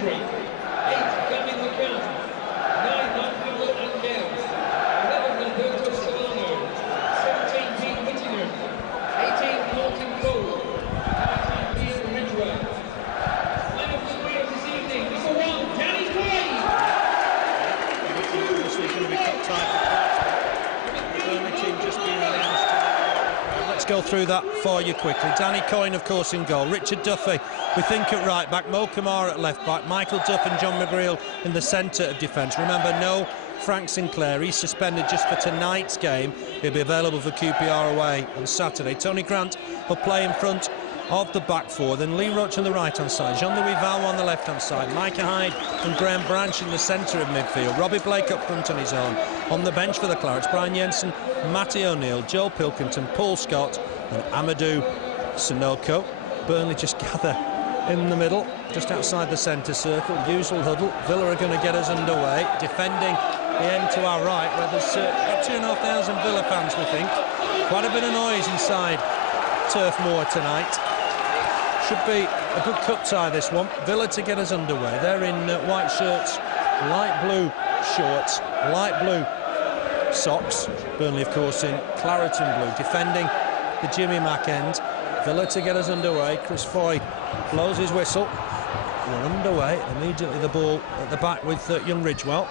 Gentry, 8 Gavin McCann, 9 Juan Pablo Angel, 11 Alberto Solano, 17 Pete Whittinger, 18 Colton Cole, 19 Ian Ridgewell. Line of the players this evening, number 1, Danny Coy. Obviously going to be cut tight. The Burnley team just being announced. Let's go through that for you quickly. Danny Coyne, of course, in goal. Richard Duffy, we think, at right back. Mo Camara at left back. Michael Duff and John McGreal in the centre of defence. Remember, no Frank Sinclair. He's suspended just for tonight's game. He'll be available for QPR away on Saturday. Tony Grant will play in front of the back four. Then Lee Roach on the right-hand side. Jean-Louis Valois on the left-hand side. Micah Hyde and Graham Branch in the centre of midfield. Robbie Blake up front on his own. On the bench for the Clarets, Brian Jensen, Matty O'Neill, Joel Pilkington, Paul Scott and Amadou Sonoko. Burnley just gather in the middle, just outside the centre circle. Usual huddle. Villa are going to get us underway. Defending the end to our right, where there's 2,500 Villa fans, we think. Quite a bit of noise inside Turf Moor tonight. Should be a good cup tie, this one. Villa to get us underway. They're in white shirts, light blue shorts, light blue socks. Burnley, of course, in claret and blue, defending the Jimmy Mack end. Villa to get us underway. Chris Foy blows his whistle. We're underway. Immediately the ball at the back with young Ridgewell.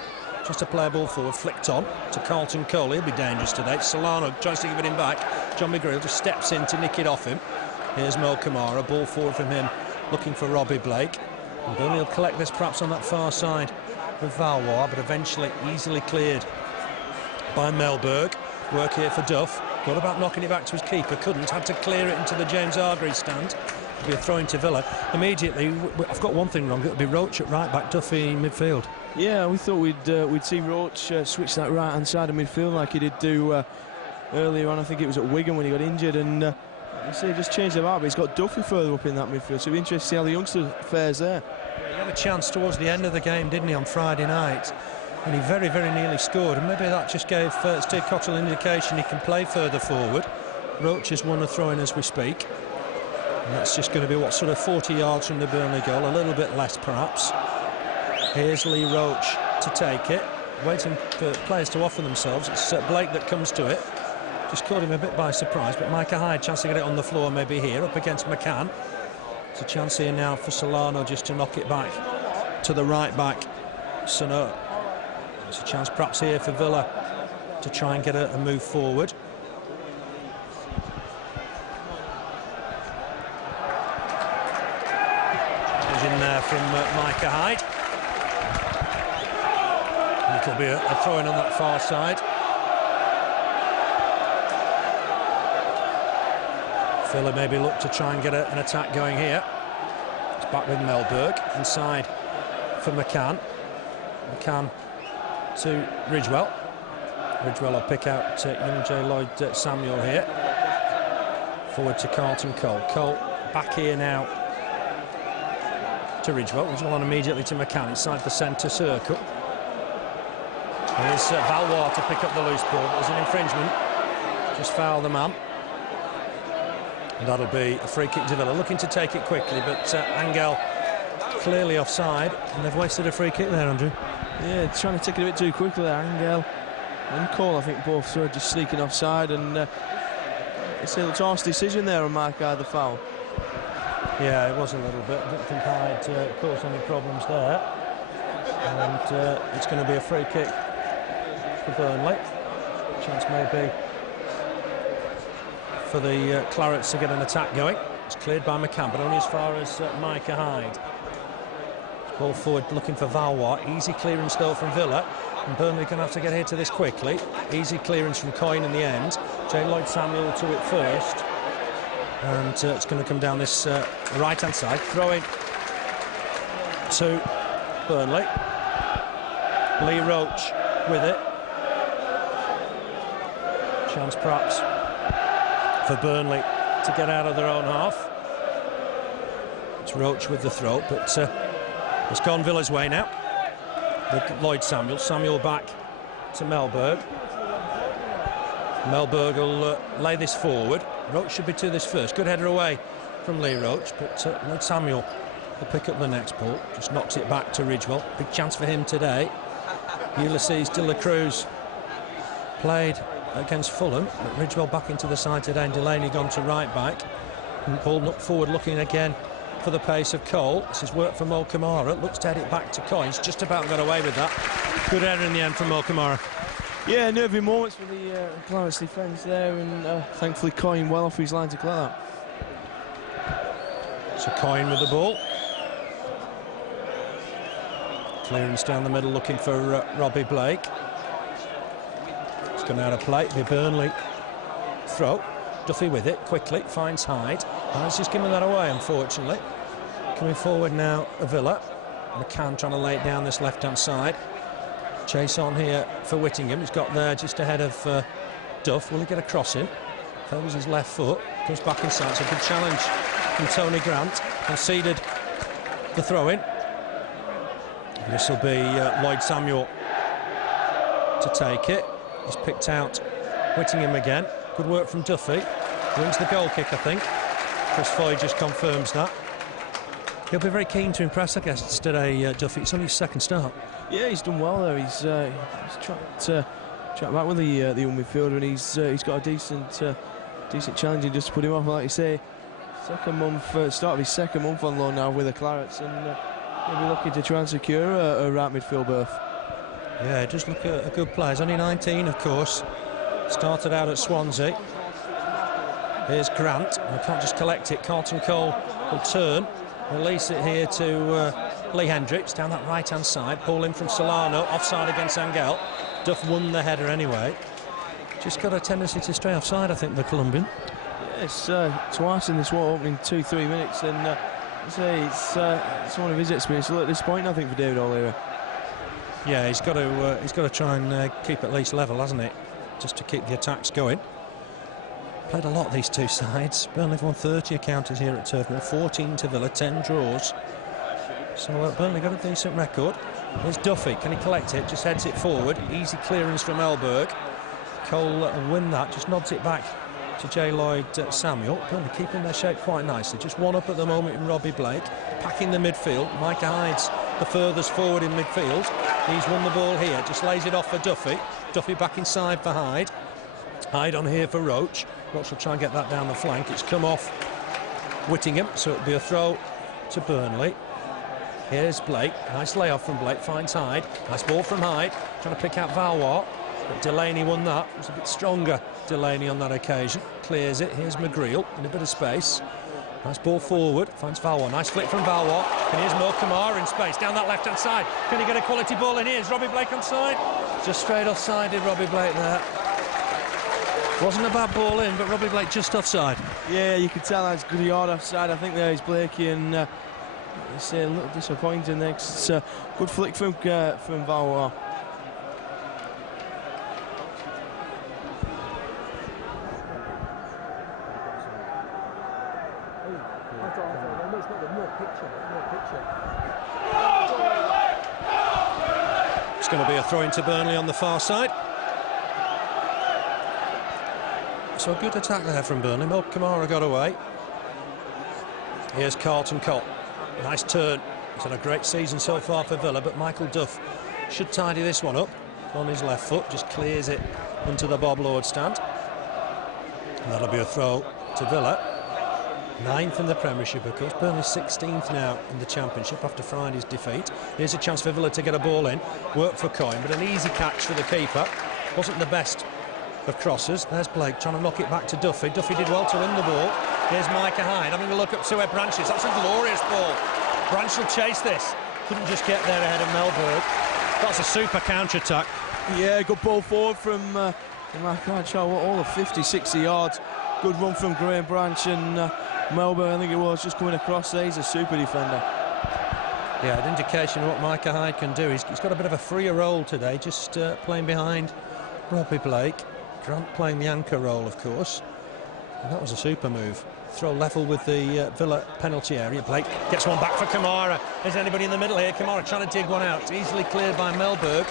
Just a play ball forward, flicked on to Carlton Cole. He'll be dangerous today. Solano tries to give it him back. John McGreal just steps in to nick it off him. Here's Mo Camara, ball forward from him, looking for Robbie Blake. And Burnley will collect this perhaps on that far side with Valois, but eventually easily cleared by Melberg. Work here for Duff. Thought about knocking it back to his keeper, couldn't. Had to clear it into the James Hargreaves stand. It'll be a throw into Villa. Immediately, I've got one thing wrong. It'll be Roach at right back, Duffy in midfield. Yeah, we thought we'd see Roach switch that right-hand side of midfield like he did do earlier on. I think it was at Wigan when he got injured, and you see, he just changed the mark, but he's got Duffy further up in that midfield, so it'll be interesting to see how the youngster fares there. He had a chance towards the end of the game, didn't he, on Friday night? And he very, very nearly scored, and maybe that just gave Steve Cotterill an indication he can play further forward. Roach has won a throw-in as we speak, and that's just going to be, what, sort of 40 yards from the Burnley goal, a little bit less perhaps. Here's Lee Roach to take it, waiting for players to offer themselves. It's Blake that comes to it. Just caught him a bit by surprise, but Micah Hyde, chance to get it on the floor maybe here, up against McCann. It's a chance here now for Solano just to knock it back to the right back. Sono. It's a chance perhaps here for Villa to try and get a move forward. In there from Micah Hyde. It'll be a throw-in on that far side. Villa maybe look to try and get an attack going here. It's back with Melberg, inside for McCann. McCann to Ridgewell. Ridgewell will pick out young J. Lloyd Samuel here. Forward to Carlton Cole. Cole back here now to Ridgewell. Ridgewell on immediately to McCann inside the centre circle. Here's Valois to pick up the loose ball. There's an infringement. Just foul the man. And that'll be a free kick to Villa. Looking to take it quickly, but Angel clearly offside. And they've wasted a free kick there, Andrew. Yeah, trying to take it a bit too quickly there. Angel and Cole, I think, both just sneaking offside. And it's a harsh decision there on Mark Hyde, the foul. Yeah, it was a little bit. I don't think Hyde caused any problems there. And it's going to be a free kick for Burnley. Chance maybe for the Clarets to get an attack going. It's cleared by McCann, but only as far as Micah Hyde. Ball forward looking for Valois. Easy clearance though from Villa. And Burnley going to have to get here to this quickly. Easy clearance from Coyne in the end. J. Lloyd Samuel to it first. And it's going to come down this right-hand side. Throw in to Burnley. Lee Roach with it. Chance perhaps for Burnley to get out of their own half. It's Roach with the throw, but it's gone Villa's way now. With Lloyd Samuel. Samuel back to Melberg. Melberg will lay this forward. Roach should be to this first. Good header away from Lee Roach, but Lloyd Samuel will pick up the next ball. Just knocks it back to Ridgewell. Big chance for him today. Ulysses de la Cruz played against Fulham, but Ridgewell back into the side today, and Delaney gone to right back. And Paul forward looking again for the pace of Cole. This is work for Mo Camara. Looks to head it back to Coyne. He's just about got away with that. Good error in the end from Mo Camara. Yeah, nervy moments for the Clarets defence there, and thankfully Coyne well off his line to clear that. So Coyne with the ball. Clearance down the middle looking for Robbie Blake. It's gone out of play. The Burnley throw. Duffy with it, quickly, finds Hyde. Hyde's just giving that away, unfortunately. Coming forward now, Villa. McCann trying to lay it down this left-hand side. Chase on here for Whittingham. He's got there just ahead of Duff. Will he get a cross in? Covers his left foot. Comes back inside. It's a good challenge from Tony Grant. Conceded the throw-in. This will be Lloyd Samuel to take it. He's picked out Whittingham again. Good work from Duffy. Wins the goal kick, I think. Chris Foy just confirms that. He'll be very keen to impress, I guess, today, Duffy. It's only his second start. Yeah, he's done well there. He's tracked back with the young midfielder, and he's got a decent challenge just to put him off. Like you say, start of his second month on loan now with the Clarets, and he'll be looking to try and secure a right midfield berth. Yeah, just look at a good player. He's only 19, of course. Started out at Swansea. Here's Grant. We can't just collect it. Carlton Cole will turn, release it here to Lee Hendricks down that right-hand side. Ball in from Solano, offside against Angel. Duff won the header anyway. Just got a tendency to stray offside, I think, the Colombian. Yes, twice in this war opening 2-3 minutes, and it's one of his experiences. A little disappointing, I think, for David O'Leary. Yeah, he's got to try and keep at least level, hasn't he? Just to keep the attacks going. Played a lot, these two sides. Burnley have won 30 encounters here at Turf Moor, 14 to Villa, 10 draws. So Burnley got a decent record. Here's Duffy. Can he collect it? Just heads it forward. Easy clearance from Elberg. Cole will win that. Just nods it back to J. Lloyd Samuel. Burnley keeping their shape quite nicely. Just one up at the moment in Robbie Blake. Packing the midfield. Micah Hyde's the furthest forward in midfield. He's won the ball here. Just lays it off for Duffy. Duffy back inside for Hyde. Hyde on here for Roach. Roach will try and get that down the flank. It's come off Whittingham, so it'll be a throw to Burnley. Here's Blake. Nice layoff from Blake. Finds Hyde. Nice ball from Hyde. Trying to pick out Valois. But Delaney won that. It was a bit stronger, Delaney, on that occasion. Clears it. Here's McGreal in a bit of space. Nice ball forward. Finds Valois. Nice flick from Valois. And here's Mo Camara in space down that left-hand side. Can he get a quality ball in here? Is Robbie Blake onside? Just straight offside did Robbie Blake there. Wasn't a bad ball in, but Robbie Blake just offside. Yeah, you can tell that's good yard offside. I think there is Blakey, and it's a little disappointing there. It's a good flick from Valois. It's going to be a throw into Burnley on the far side. So a good attack there from Burnley. Mo Camara got away. Here's Carlton Cole. Nice turn. He's had a great season so far for Villa, but Michael Duff should tidy this one up on his left foot. Just clears it into the Bob Lord stand. And that'll be a throw to Villa. 9th in the Premiership, of course. Burnley 16th now in the Championship after Friday's defeat. Here's a chance for Villa to get a ball in. Work for Coyne, but an easy catch for the keeper. Wasn't the best of crosses. There's Blake trying to knock it back to Duffy. Duffy did well to win the ball. Here's Micah Hyde having a look up to where Branches. That's a glorious ball. Branch will chase this. Couldn't just get there ahead of Melberg. That's a super counter-attack. Yeah, good ball forward from I can't show all of 50, 60 yards. Good run from Graham Branch, and Melberg, I think it was, just coming across there. He's a super defender. Yeah, an indication of what Micah Hyde can do. He's got a bit of a freer role today, just playing behind Robbie Blake. Grant playing the anchor role, of course. And that was a super move. Throw level with the Villa penalty area. Blake gets one back for Camara. Is anybody in the middle here? Camara trying to dig one out. It's easily cleared by Melberg.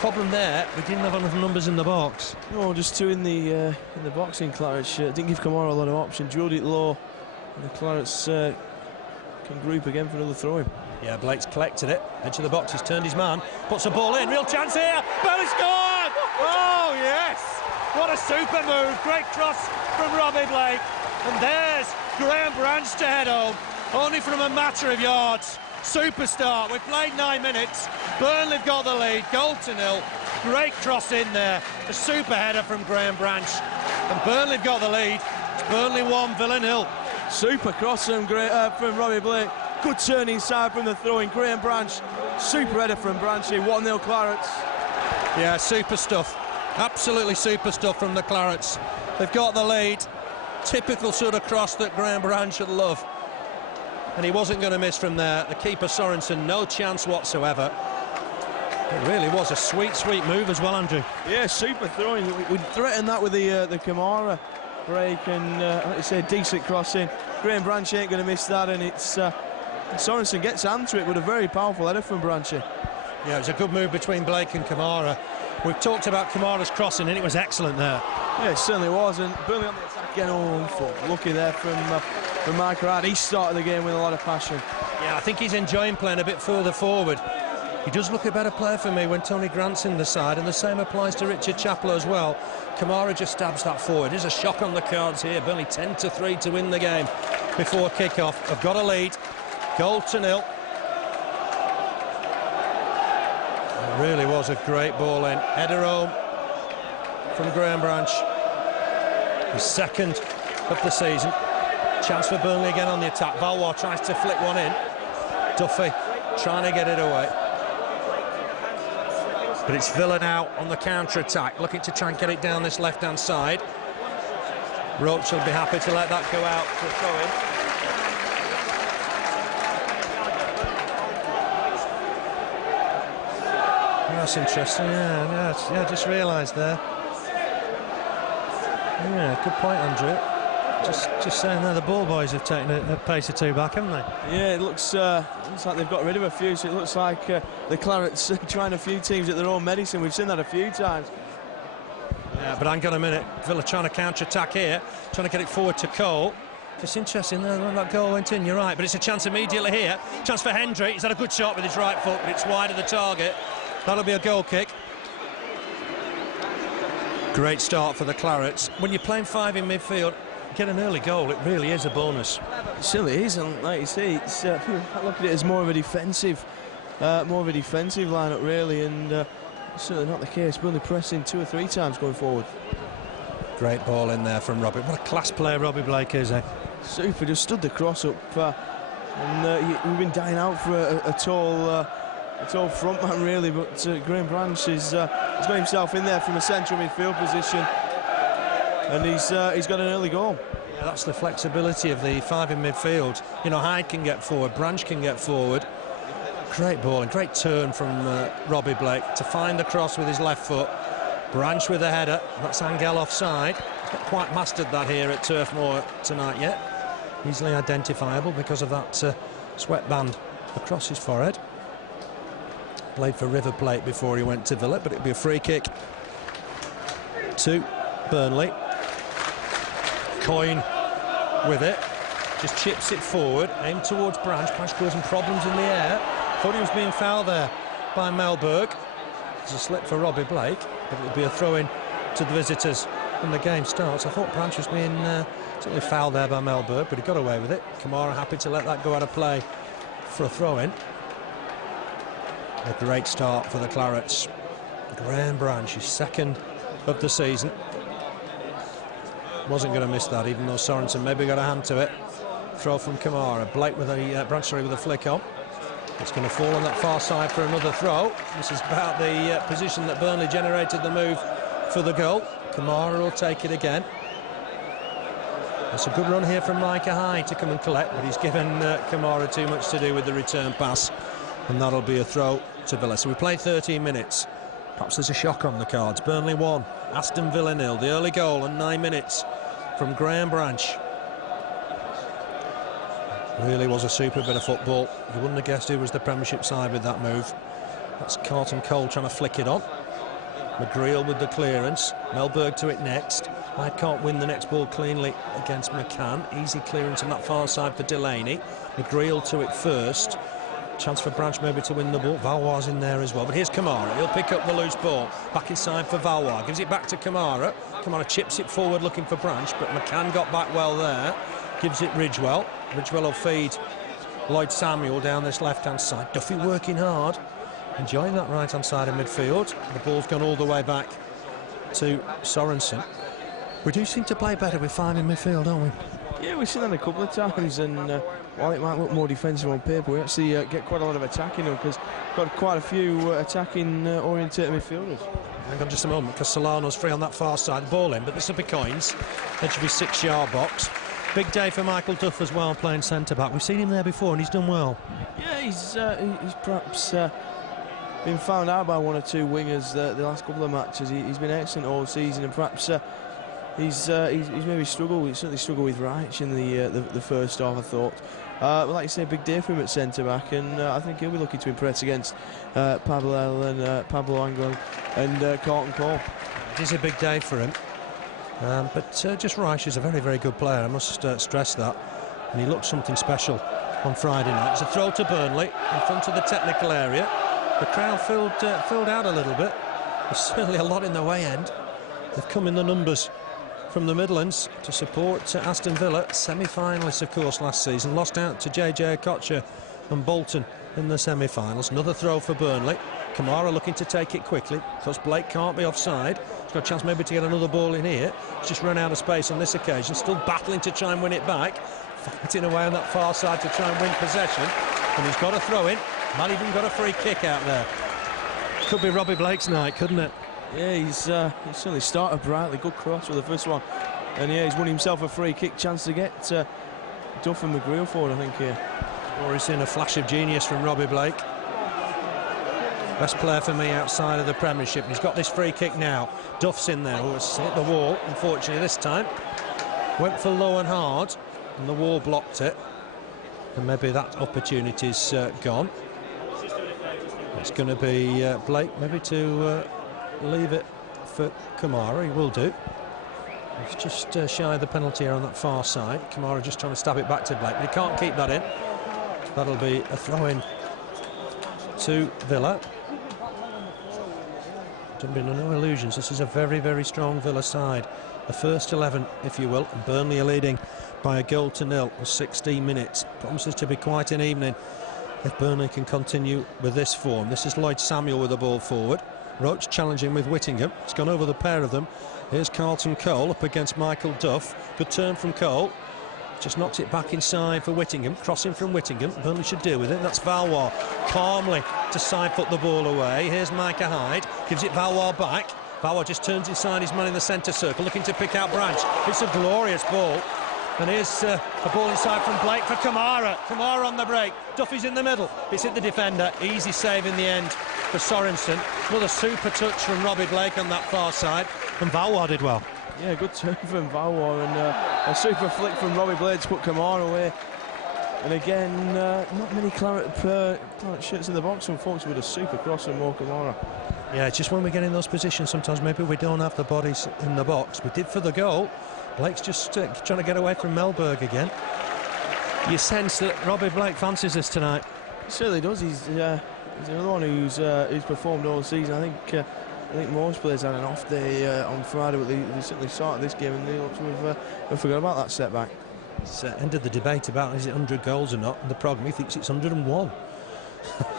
Problem there, we didn't have enough numbers in the box. No, just two in the box in Clarets. Didn't give Camara a lot of options. Drilled it low. And the Clarets can group again for another throw-in. Yeah, Blake's collected it. Edge of the box, he's turned his man. Puts the ball in. Real chance here. Burnley scored! Oh, yes! What a super move. Great cross from Robbie Blake. And there's Graham Branch to head home. Only from a matter of yards. Super start. We've played 9 minutes. Burnley have got the lead. Goal to nil. Great cross in there. A super header from Graham Branch. And Burnley have got the lead. It's Burnley 1, Villa 0. Super cross from Robbie Blake. Good turn inside from the throw-in. Graham Branch. Super header from Branchy. 1-0 Clarets. Yeah, super stuff. Absolutely super stuff from the Clarets. They've got the lead. Typical sort of cross that Graham Branch should love. And he wasn't going to miss from there. The keeper, Sorensen, no chance whatsoever. It really was a sweet, sweet move as well, Andrew. Yeah, super throwing. We threatened that with the Camara break, and like you say, decent crossing. Graham Branch ain't going to miss that, and it's Sorensen gets onto it with a very powerful header from Branchy. Yeah, it was a good move between Blake and Camara. We've talked about Kamara's crossing, and it was excellent there. Yeah, it certainly was, and Burnley on the attack again. Oh, lucky there from Mike Wright. He started the game with a lot of passion. Yeah, I think he's enjoying playing a bit further forward. He does look a better player for me when Tony Grant's in the side, and the same applies to Richard Chaplow as well. Camara just stabs that forward. There's a shock on the cards here. Burnley 10-3 to win the game before kick-off. Have got a lead. Goal to nil. It really was a great ball in. Header home from Graham Branch. His second of the season. Chance for Burnley again on the attack. Valois tries to flick one in. Duffy trying to get it away. But it's Villa now on the counter-attack, looking to try and get it down this left-hand side. Roach will be happy to let that go out for a throw-in. That's interesting, yeah, just realised there. Yeah, good point, Andrew. Just saying there, the ball boys have taken a pace or two back, haven't they? Yeah, it looks like they've got rid of a few, so it looks like the Clarets trying a few teams at their own medicine. We've seen that a few times. Yeah, but hang on a minute. Villa trying to counter-attack here, trying to get it forward to Cole. Just interesting there when that goal went in, you're right, but it's a chance immediately here. Chance for Hendry. He's had a good shot with his right foot, but it's wide of the target. That'll be a goal kick. Great start for the Clarets. When you're playing 5 in midfield, get an early goal, it really is a bonus. It certainly is, and like you say, it's I look at it as more of a defensive lineup really, and certainly not the case. Burnley pressing 2 or 3 times going forward. Great ball in there from Robbie. What a class player Robbie Blake is, eh? Super, just stood the cross up, and we've been dying out for a tall front man really, but Graham Branch has got himself in there from a central midfield position, and he's got an early goal. Yeah, that's the flexibility of the 5 in midfield. You know, Hyde can get forward, Branch can get forward. Great ball and great turn from Robbie Blake to find the cross with his left foot. Branch with a header. That's Angel offside. He's not quite mastered that here at Turf Moor tonight yet. Easily identifiable because of that sweatband across his forehead. Played for River Plate before he went to Villa, but it'll be a free kick to Burnley. Coyne with it, just chips it forward, aimed towards Branch. Branch causing problems in the air. Thought he was being fouled there by Melberg. There's a slip for Robbie Blake, but it'll be a throw-in to the visitors when the game starts. I thought Branch was being certainly fouled there by Melberg, but he got away with it. Camara happy to let that go out of play for a throw-in. A great start for the Clarets. Graham Branch, his second of the season. Wasn't going to miss that, even though Sorensen maybe got a hand to it. Throw from Camara. Blake with a Branch with a flick on. It's going to fall on that far side for another throw. This is about the position that Burnley generated the move for the goal. Camara will take it again. It's a good run here from Micah Hyde to come and collect, but he's given Camara too much to do with the return pass, and that'll be a throw to Villa. So we played 13 minutes. Perhaps there's a shock on the cards. Burnley 1, Aston Villa 0. The early goal in 9 minutes from Graham Branch. Really was a super bit of football. You wouldn't have guessed who was the Premiership side with that move. That's Carlton Cole trying to flick it on. McGreal with the clearance. Melberg to it next. Hyde can't win the next ball cleanly against McCann. Easy clearance on that far side for Delaney. McGreal to it first. Chance for Branch maybe to win the ball. Valois in there as well. But here's Camara. He'll pick up the loose ball. Back inside for Valois. Gives it back to Camara. Camara chips it forward looking for Branch, but McCann got back well there. Gives it Ridgewell. Ridgewell will feed Lloyd Samuel down this left-hand side. Duffy working hard. Enjoying that right-hand side of midfield. The ball's gone all the way back to Sorensen. We do seem to play better with 5 in midfield, don't we? Yeah, we've seen that a couple of times, and while it might look more defensive on paper, we actually get quite a lot of attacking because we've got quite a few attacking orientated midfielders. Hang on just a moment, because Solano's free on that far side, ball in, but this will be Coins. Edge of his 6-yard box. Big day for Michael Duff as well, playing centre-back. We've seen him there before, and he's done well. Yeah, he's perhaps been found out by 1 or 2 wingers the last couple of matches. He's been excellent all season, and perhaps he's maybe struggled. He certainly struggled with Reich in the first half, I thought. But like you say, big day for him at centre back, and I think he'll be looking to impress against Pablo and Pablo Angel and Carlton Cole. It is a big day for him, but just Reich is a very, very good player. I must stress that, and he looked something special on Friday night. It's a throw to Burnley in front of the technical area. The crowd filled out a little bit. There's certainly a lot in the way end. They've come in the numbers from the Midlands to support Aston Villa, semi-finalists of course last season, lost out to JJ Okocha and Bolton in the semi-finals. Another throw for Burnley. Camara looking to take it quickly because Blake can't be offside. He's got a chance maybe to get another ball in here. He's just run out of space on this occasion, still battling to try and win it back, fighting away on that far side to try and win possession, and he's got a throw in. Might even got a free kick out there. Could be Robbie Blake's night, couldn't it? Yeah, he's certainly started brightly. Good cross with the first one, and yeah, he's won himself a free kick chance to get Duff and McGreal forward, I think, here. Or he's seen a flash of genius from Robbie Blake. Best player for me outside of the Premiership. He's got this free kick now. Duff's in there, who has hit the wall, unfortunately this time. Went for low and hard, and the wall blocked it. And maybe that opportunity's gone. It's going to be Blake maybe to leave it for Camara. He will do. He's just shy of the penalty here on that far side. Camara just trying to stab it back to Blake, but he can't keep that in. That'll be a throw-in to Villa. Don't be no illusions, this is a very, very strong Villa side. The first 11, if you will, and Burnley are leading by 1-0 in 16 minutes. Promises to be quite an evening if Burnley can continue with this form. This is Lloyd Samuel with the ball forward. Roach challenging with Whittingham. It's gone over the pair of them. Here's Carlton Cole up against Michael Duff. Good turn from Cole. Just knocks it back inside for Whittingham. Crossing from Whittingham. Burnley should deal with it. That's Valois calmly to side foot the ball away. Here's Micah Hyde. Gives it Valois back. Valois just turns inside his man in the centre circle, looking to pick out Branch. It's a glorious ball. And here's a ball inside from Blake for Camara. Camara on the break. Duffy's in the middle. It's hit the defender. Easy save in the end for Sorensen. Another super touch from Robbie Blake on that far side. And Valois did well. Yeah, good turn from Valois, and a super flick from Robbie Blake to put Camara away. And again, not many claret shirts in the box, unfortunately, with a super cross from Mo Camara. Yeah, it's just when we get in those positions, sometimes maybe we don't have the bodies in the box. We did for the goal. Blake's just trying to get away from Mellberg again. You sense that Robbie Blake fancies us tonight. He certainly does. He's another one who's performed all season. I think most players had an off day on Friday, but they certainly started this game and they ought to have forgot about that setback. It's ended the debate about is it 100 goals or not, and the problem, he thinks it's 101.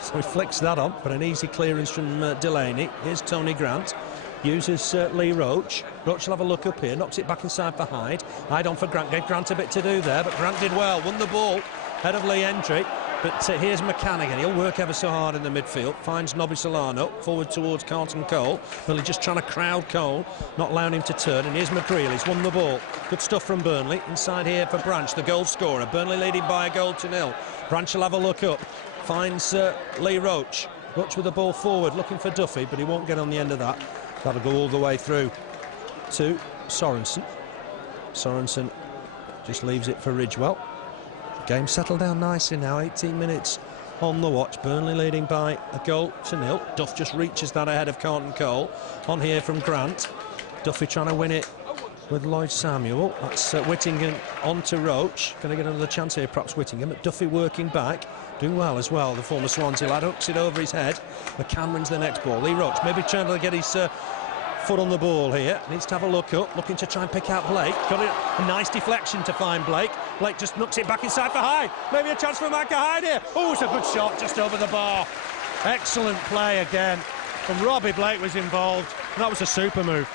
So he flicks that on, but an easy clearance from Delaney. Here's Tony Grant. Uses Lee Roach. Roach will have a look up here, knocks it back inside for Hyde. Hyde on for Grant, gave Grant a bit to do there, but Grant did well, won the ball, head of Lee Entry. But here's McCann again, he'll work ever so hard in the midfield, finds Nobby Solano, forward towards Carlton Cole. Burnley just trying to crowd Cole, not allowing him to turn, and here's McGreal, he's won the ball. Good stuff from Burnley, inside here for Branch, the goal scorer. Burnley leading by 1-0. Branch will have a look up, finds Lee Roach. Roach with the ball forward, looking for Duffy, but he won't get on the end of that. That'll go all the way through to Sorensen. Sorensen just leaves it for Ridgewell. Game settled down nicely now, 18 minutes on the watch. Burnley leading by 1-0. Duff just reaches that ahead of Carlton Cole. On here from Grant. Duffy trying to win it with Lloyd Samuel. That's Whittingham on to Roach. Going to get another chance here, perhaps Whittingham. But Duffy working back, doing well as well. The former Swansea lad hooks it over his head. McCann wins the next ball. Lee Roach maybe trying to get his foot on the ball here. Needs to have a look up, looking to try and pick out Blake. Got a nice deflection to find Blake. Blake just knocks it back inside for Hyde. Maybe a chance for Micah Hyde here. Oh, it's a good shot just over the bar. Excellent play again. And Robbie Blake was involved. That was a super move.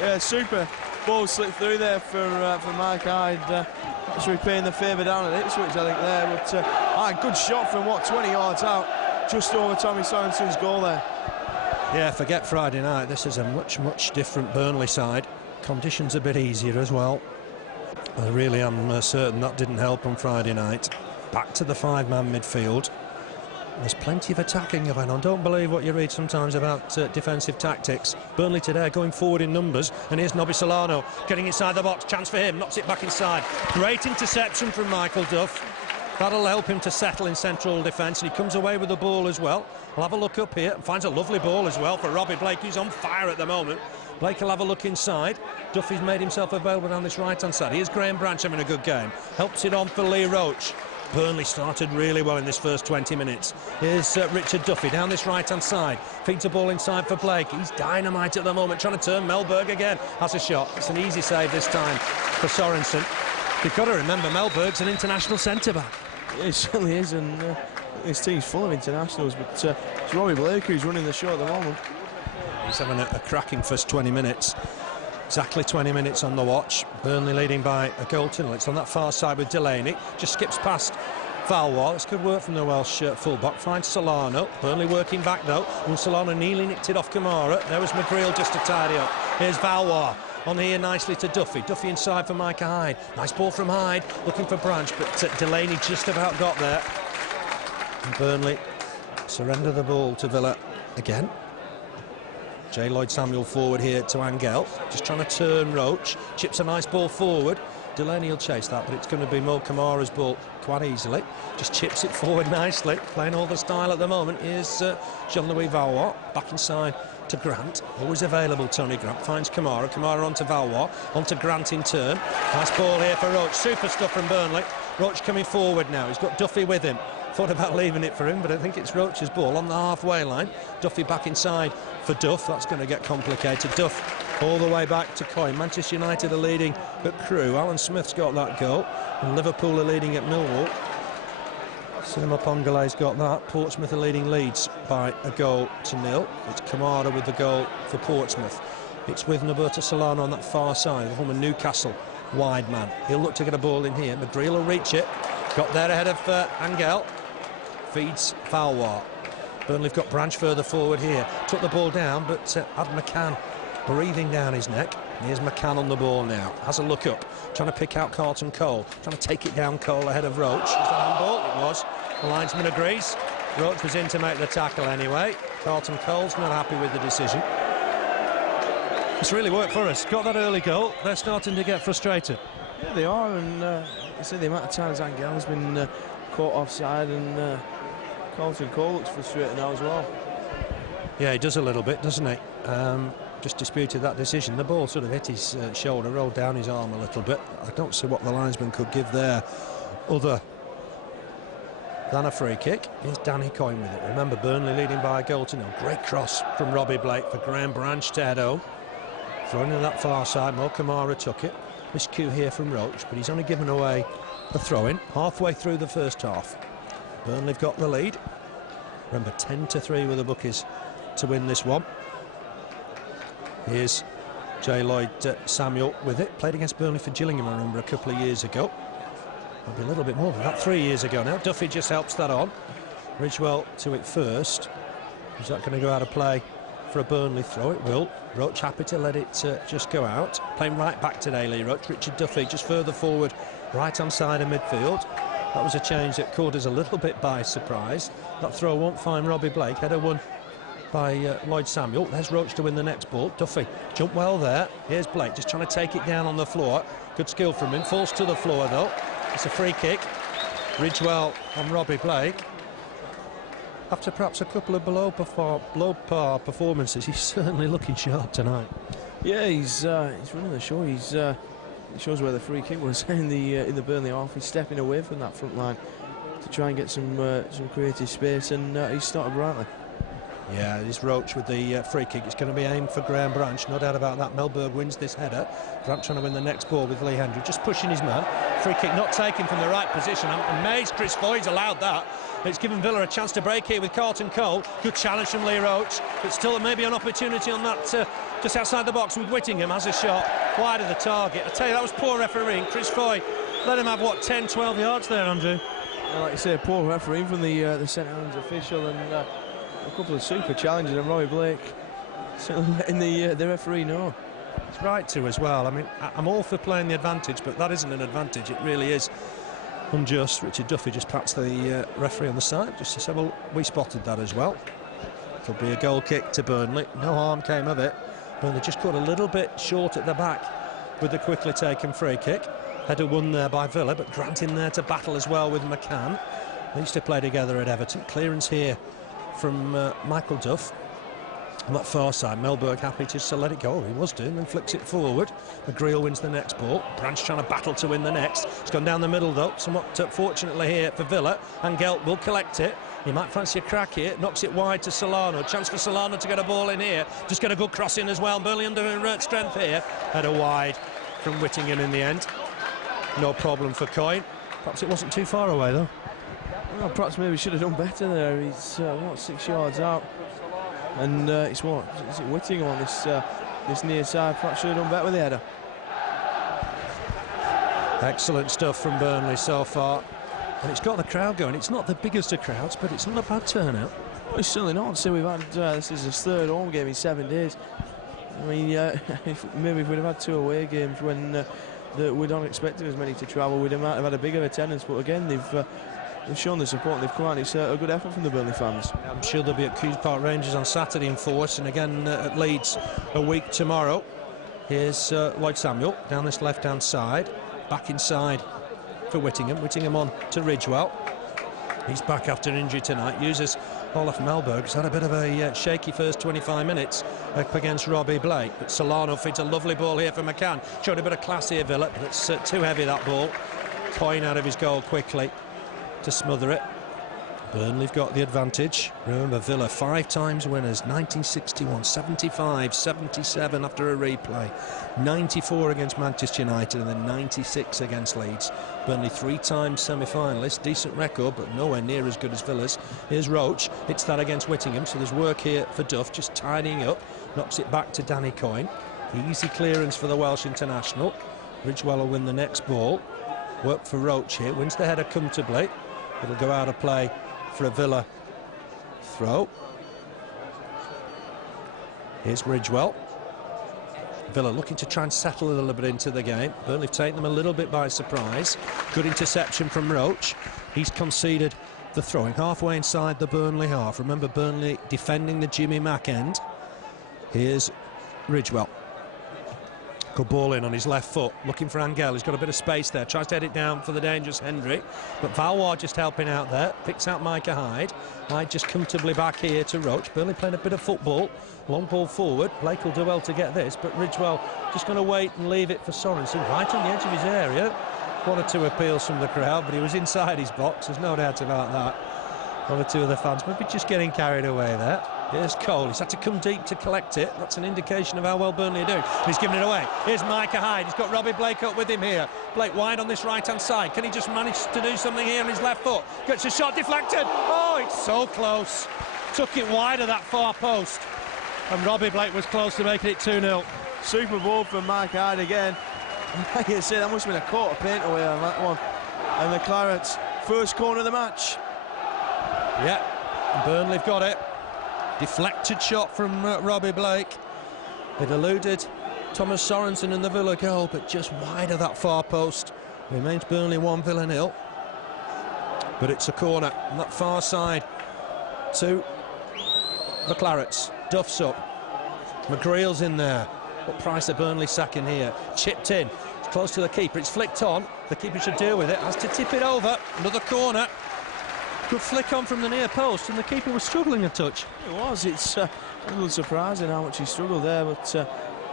Yeah, super. Ball slipped through there for Mike Hyde. Just repaying the favour down at Ipswich, I think, there. But good shot from, 20 yards out. Just over Tommy Sorenson's goal there. Yeah, forget Friday night. This is a much, much different Burnley side. Conditions a bit easier as well. I really am certain that didn't help on Friday night. Back to the five-man midfield. There's plenty of attacking going on. Don't believe what you read sometimes about defensive tactics. Burnley today going forward in numbers, and here's Nobby Solano getting inside the box. Chance for him, knocks it back inside. Great interception from Michael Duff. That'll help him to settle in central defence, and he comes away with the ball as well. We'll have a look up here and finds a lovely ball as well for Robbie Blake, who's on fire at the moment. Blake will have a look inside. Duffy's made himself available down this right-hand side. Here's Graham Branch having a good game. Helps it on for Lee Roach. Burnley started really well in this first 20 minutes. Here's Richard Duffy down this right-hand side. Feeds a ball inside for Blake. He's dynamite at the moment, trying to turn Melberg again. That's a shot. It's an easy save this time for Sorensen. You've got to remember, Melberg's an international centre-back. Yeah, it certainly is, and this team's full of internationals, but it's Robbie Blake who's running the show at the moment. He's having a cracking first 20 minutes. Exactly 20 minutes on the watch. Burnley leading by a goal to nil. It's on that far side with Delaney. Just skips past Valois. It's good work from the Welsh full-back. Finds Solano. Burnley working back though. And Solano nearly nicked it off Camara. There was McGreal just to tidy up. Here's Valois. On here nicely to Duffy. Duffy inside for Micah Hyde. Nice ball from Hyde. Looking for Branch, but Delaney just about got there. And Burnley surrender the ball to Villa again. J. Lloyd Samuel forward here to Angel, just trying to turn Roach, chips a nice ball forward. Delaney will chase that, but it's going to be Mo Camara's ball quite easily. Just chips it forward nicely, playing all the style at the moment. Here's Jean-Louis Valois, back inside to Grant, always available. Tony Grant finds Camara, Camara onto Valois, onto Grant in turn. Nice ball here for Roach, super stuff from Burnley. Roach coming forward now, he's got Duffy with him. Thought about leaving it for him, but I think it's Roach's ball on the halfway line. Duffy back inside for Duff. That's going to get complicated. Duff all the way back to Coyne. Manchester United are leading at Crewe. Alan Smith's got that goal. And Liverpool are leading at Millwall. Cinema Pongale's got that. Portsmouth are leading Leeds by a goal to nil. It's Camara with the goal for Portsmouth. It's with Roberto Solano on that far side. The former Newcastle wide man. He'll look to get a ball in here. McGreal will reach it. Got there ahead of Angel. Feeds Valois. Burnley have got Branch further forward here. Took the ball down, but had McCann breathing down his neck. Here's McCann on the ball now. Has a look up. Trying to pick out Carlton Cole. Trying to take it down Cole ahead of Roach. Was that handball? It was. The linesman agrees. Roach was in to make the tackle anyway. Carlton Cole's not happy with the decision. It's really worked for us. Got that early goal. They're starting to get frustrated. Yeah, they are, and you see the amount of times Angel's been caught offside, and Carlton Cole looks frustrated now as well. Yeah, he does a little bit, doesn't he? Just disputed that decision. The ball sort of hit his shoulder, rolled down his arm a little bit. I don't see what the linesman could give there other than a free kick. Here's Danny Coyne with it. Remember, Burnley leading by a goal to nil. Great cross from Robbie Blake for Graham Branch to head home. Thrown in that far side. Mo Camara took it. Miscue here from Roach, but he's only given away a throw-in halfway through the first half. Burnley have got the lead. Remember, 10-3 with the bookies to win this one. Here's J. Lloyd Samuel with it. Played against Burnley for Gillingham, I remember, a couple of years ago. Maybe a little bit more than that, 3 years ago now. Duffy just helps that on. Ridgewell to it first. Is that going to go out of play for a Burnley throw? It will. Roach happy to let it just go out. Playing right back today, Lee Roach. Richard Duffy just further forward, right-hand side of midfield. That was a change that caught us a little bit by surprise. That throw won't find Robbie Blake. Header won by Lloyd Samuel. There's Roach to win the next ball. Duffy jumped well there. Here's Blake just trying to take it down on the floor. Good skill from him. Falls to the floor though. It's a free kick. Ridgewell on Robbie Blake. After perhaps a couple of below par performances, he's certainly looking sharp tonight. Yeah, he's running the show. He shows where the free kick was in the Burnley half. He's stepping away from that front line to try and get some creative space, and he's started brightly. Yeah, it is Roach with the free kick. It's going to be aimed for Graham Branch, no doubt about that. Melberg wins this header. Branch trying to win the next ball with Lee Hendry, just pushing his man. Free kick not taken from the right position. I'm amazed Chris Foy's allowed that. It's given Villa a chance to break here with Carlton Cole. Good challenge from Lee Roach, but still maybe an opportunity on that just outside the box with Whittingham. Has a shot wide of the target. I tell you, that was poor refereeing. Chris Foy let him have, what, 10, 12 yards there, Andrew? Yeah, like you say, poor refereeing from the St Helens official, and a couple of super challenges, and Roy Blake letting the referee know. It's right to as well. I mean, I'm all for playing the advantage, but that isn't an advantage. It really is unjust. Richard Duffy just pats the referee on the side just to say, well, we spotted that as well. Could be a goal kick to Burnley. No harm came of it. Burnley just caught a little bit short at the back with the quickly taken free kick. Header won there by Villa, but Grant in there to battle as well with McCann. They used to play together at Everton. Clearance here from Michael Duff. On that far side, Melberg happy just to let it go. He was doing, and flicks it forward. McGreal wins the next ball. Branch trying to battle to win the next. It's gone down the middle though, somewhat fortunately here for Villa. Angel will collect it. He might fancy a crack here. Knocks it wide to Solano. Chance for Solano to get a ball in here. Just get a good cross in as well. Burnley under strength here. Header wide from Whittingham in the end. No problem for Coyne. Perhaps it wasn't too far away though. Well, perhaps maybe should have done better there. He's 6 yards out, and it's what is it, Whittingham on this near side. Perhaps should have done better with the header. Excellent stuff from Burnley so far, and it's got the crowd going. It's not the biggest of crowds, but it's not a bad turnout. Well, it's certainly not. So we've had this is his third home game in 7 days. I mean, if we'd have had 2 away games when we'd not expected as many to travel, we might have had a bigger attendance. But again, they've shown the support. They've come out. It's a good effort from the Burnley fans. I'm sure they'll be at Queen's Park Rangers on Saturday in force, and again at Leeds a week tomorrow. Here's Lloyd Samuel down this left-hand side, back inside for Whittingham. Whittingham on to Ridgewell. He's back after an injury tonight. Uses Olaf Melberg. He's had a bit of a shaky first 25 minutes up against Robbie Blake. But Solano feeds a lovely ball here for McCann. Showed a bit of class here, Villa, but it's too heavy, that ball. Coyne out of his goal quickly to smother it. Burnley've got the advantage. Remember, Villa 5 times winners. 1961, 75, 77 after a replay, 94 against Manchester United, and then 96 against Leeds. Burnley 3 times semi-finalists. Decent record, but nowhere near as good as Villa's. Here's Roach. Hits that against Whittingham, so there's work here for Duff, just tidying up. Knocks it back to Danny Coyne. Easy clearance for the Welsh international. Ridgewell will win the next ball. Work for Roach here. Wins the header comfortably. It'll go out of play for a Villa throw. Here's Ridgewell. Villa looking to try and settle a little bit into the game. Burnley have taken them a little bit by surprise. Good interception from Roach. He's conceded the throwing halfway inside the Burnley half. Remember, Burnley defending the Jimmy Mack end. Here's Ridgewell. Good ball in on his left foot, looking for Angel. He's got a bit of space there, tries to head it down for the dangerous Hendry, but Valois just helping out there, picks out Micah Hyde. Hyde just comfortably back here to Roach. Burnley playing a bit of football, long ball forward. Blake will do well to get this, but Ridgewell just going to wait and leave it for Sorensen, right on the edge of his area. 1 or 2 appeals from the crowd, but he was inside his box, there's no doubt about that. 1 or 2 of the fans maybe just getting carried away there. Here's Cole. He's had to come deep to collect it. That's an indication of how well Burnley are doing. And he's given it away. Here's Micah Hyde. He's got Robbie Blake up with him here. Blake wide on this right-hand side. Can he just manage to do something here on his left foot? Gets a shot deflected. Oh, it's so close. Took it wide of that far post. And Robbie Blake was close to making it 2-0. Super ball from Micah Hyde again. Like I say, that must have been a quarter paint away on that one. And the Clarets, first corner of the match. Yeah, and Burnley have got it. Deflected shot from Robbie Blake. It eluded Thomas Sorensen in the Villa goal, but just wide of that far post. Remains Burnley 1, Villa 0. But it's a corner on that far side to the Clarets. Duff's up. McGreal's in there. What price are Burnley sacking here? Chipped in. It's close to the keeper. It's flicked on. The keeper should deal with it. Has to tip it over. Another corner. Good flick on from the near post, and the keeper was struggling a touch. It was. It's a little surprising how much he struggled there, but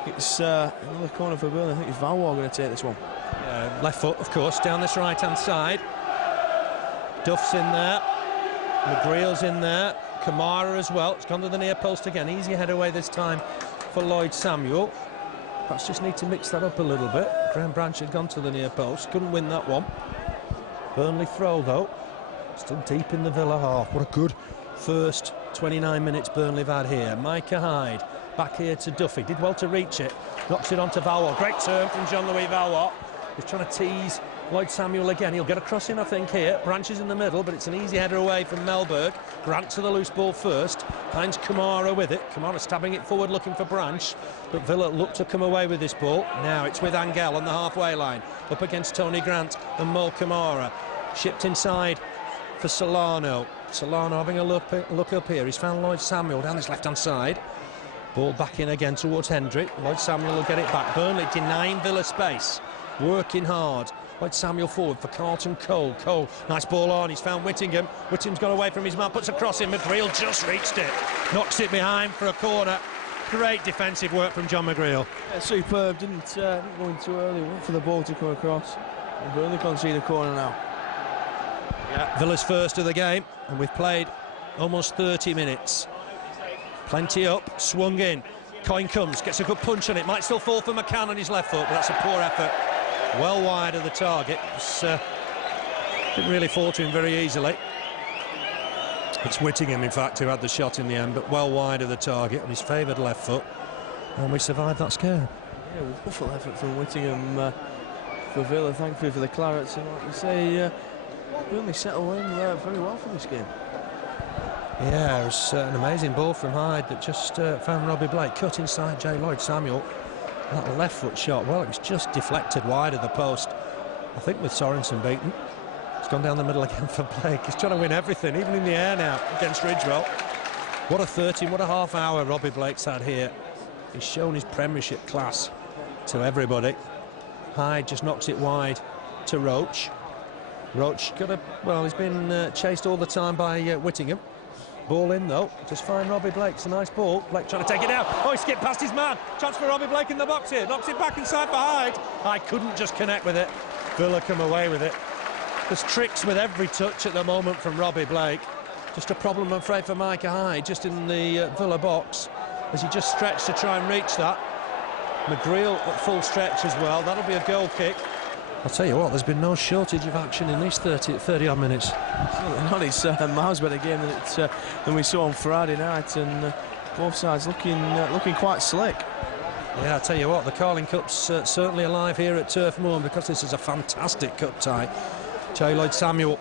It's another corner for Burnley. I think it's Valois going to take this one. Left foot, of course, down this right-hand side. Duff's in there. McGreal's in there. Camara as well. It's gone to the near post again. Easy head away this time for Lloyd Samuel. Perhaps just need to mix that up a little bit. Graham Branch had gone to the near post. Couldn't win that one. Burnley throw, though. Still deep in the Villa half. What a good first 29 minutes Burnley have had here. Micah Hyde back here to Duffy. Did well to reach it. Knocks it onto Valois. Great turn from Jean-Louis Valois. He's trying to tease Lloyd Samuel again. He'll get a cross in, I think, here. Branch is in the middle, but it's an easy header away from Melberg. Grant to the loose ball first. Finds Camara with it. Camara stabbing it forward, looking for Branch. But Villa look to come away with this ball. Now it's with Angel on the halfway line. Up against Tony Grant and Mo Camara. Shipped inside for Solano. Solano having a look up here. He's found Lloyd Samuel down this left-hand side. Ball back in again towards Hendrick. Lloyd Samuel will get it back. Burnley denying Villa space. Working hard. Lloyd Samuel forward for Carlton Cole. Cole, nice ball on. He's found Whittingham. Whittingham's got away from his man. Puts a cross in. McGreal just reached it. Knocks it behind for a corner. Great defensive work from John McGreal. Yeah, superb. Didn't go in too early. Went for the ball to come across. And Burnley concede a corner now. Yeah, Villa's first of the game, and we've played almost 30 minutes. Plenty up, swung in. Coyne comes, gets a good punch on it. Might still fall for McCann on his left foot, but that's a poor effort. Well wide of the target. Didn't really fall to him very easily. It's Whittingham, in fact, who had the shot in the end, but well wide of the target on his favoured left foot. And we survived that scare. Yeah, wonderful effort from Whittingham for Villa. Thankfully for the Clarets. And like you say, Burnley settle in very well for this game. Yeah, it was an amazing ball from Hyde that just found Robbie Blake. Cut inside J. Lloyd Samuel. That left foot shot, well, it was just deflected wide of the post. I think with Sorensen beaten. It's gone down the middle again for Blake. He's trying to win everything, even in the air now, against Ridgewell. What a half hour Robbie Blake's had here. He's shown his Premiership class to everybody. Hyde just knocks it wide to Roach. Roach he's been chased all the time by Whittingham. Ball in though, just fine Robbie Blake. It's a nice ball. Blake trying to take it down. Oh, he skipped past his man. Chance for Robbie Blake in the box here. Knocks it back inside for Hyde. Hyde couldn't just connect with it. Villa come away with it. There's tricks with every touch at the moment from Robbie Blake. Just a problem, I'm afraid, for Micah Hyde, just in the Villa box, as he just stretched to try and reach that. McGreal at full stretch as well. That'll be a goal kick. I'll tell you what, there's been no shortage of action in these 30-odd minutes. Not it's a miles better game than we saw on Friday night, and both sides looking quite slick. Yeah, I'll tell you what, the Carling Cup's certainly alive here at Turf Moor, because this is a fantastic cup tie. J. Lloyd Samuel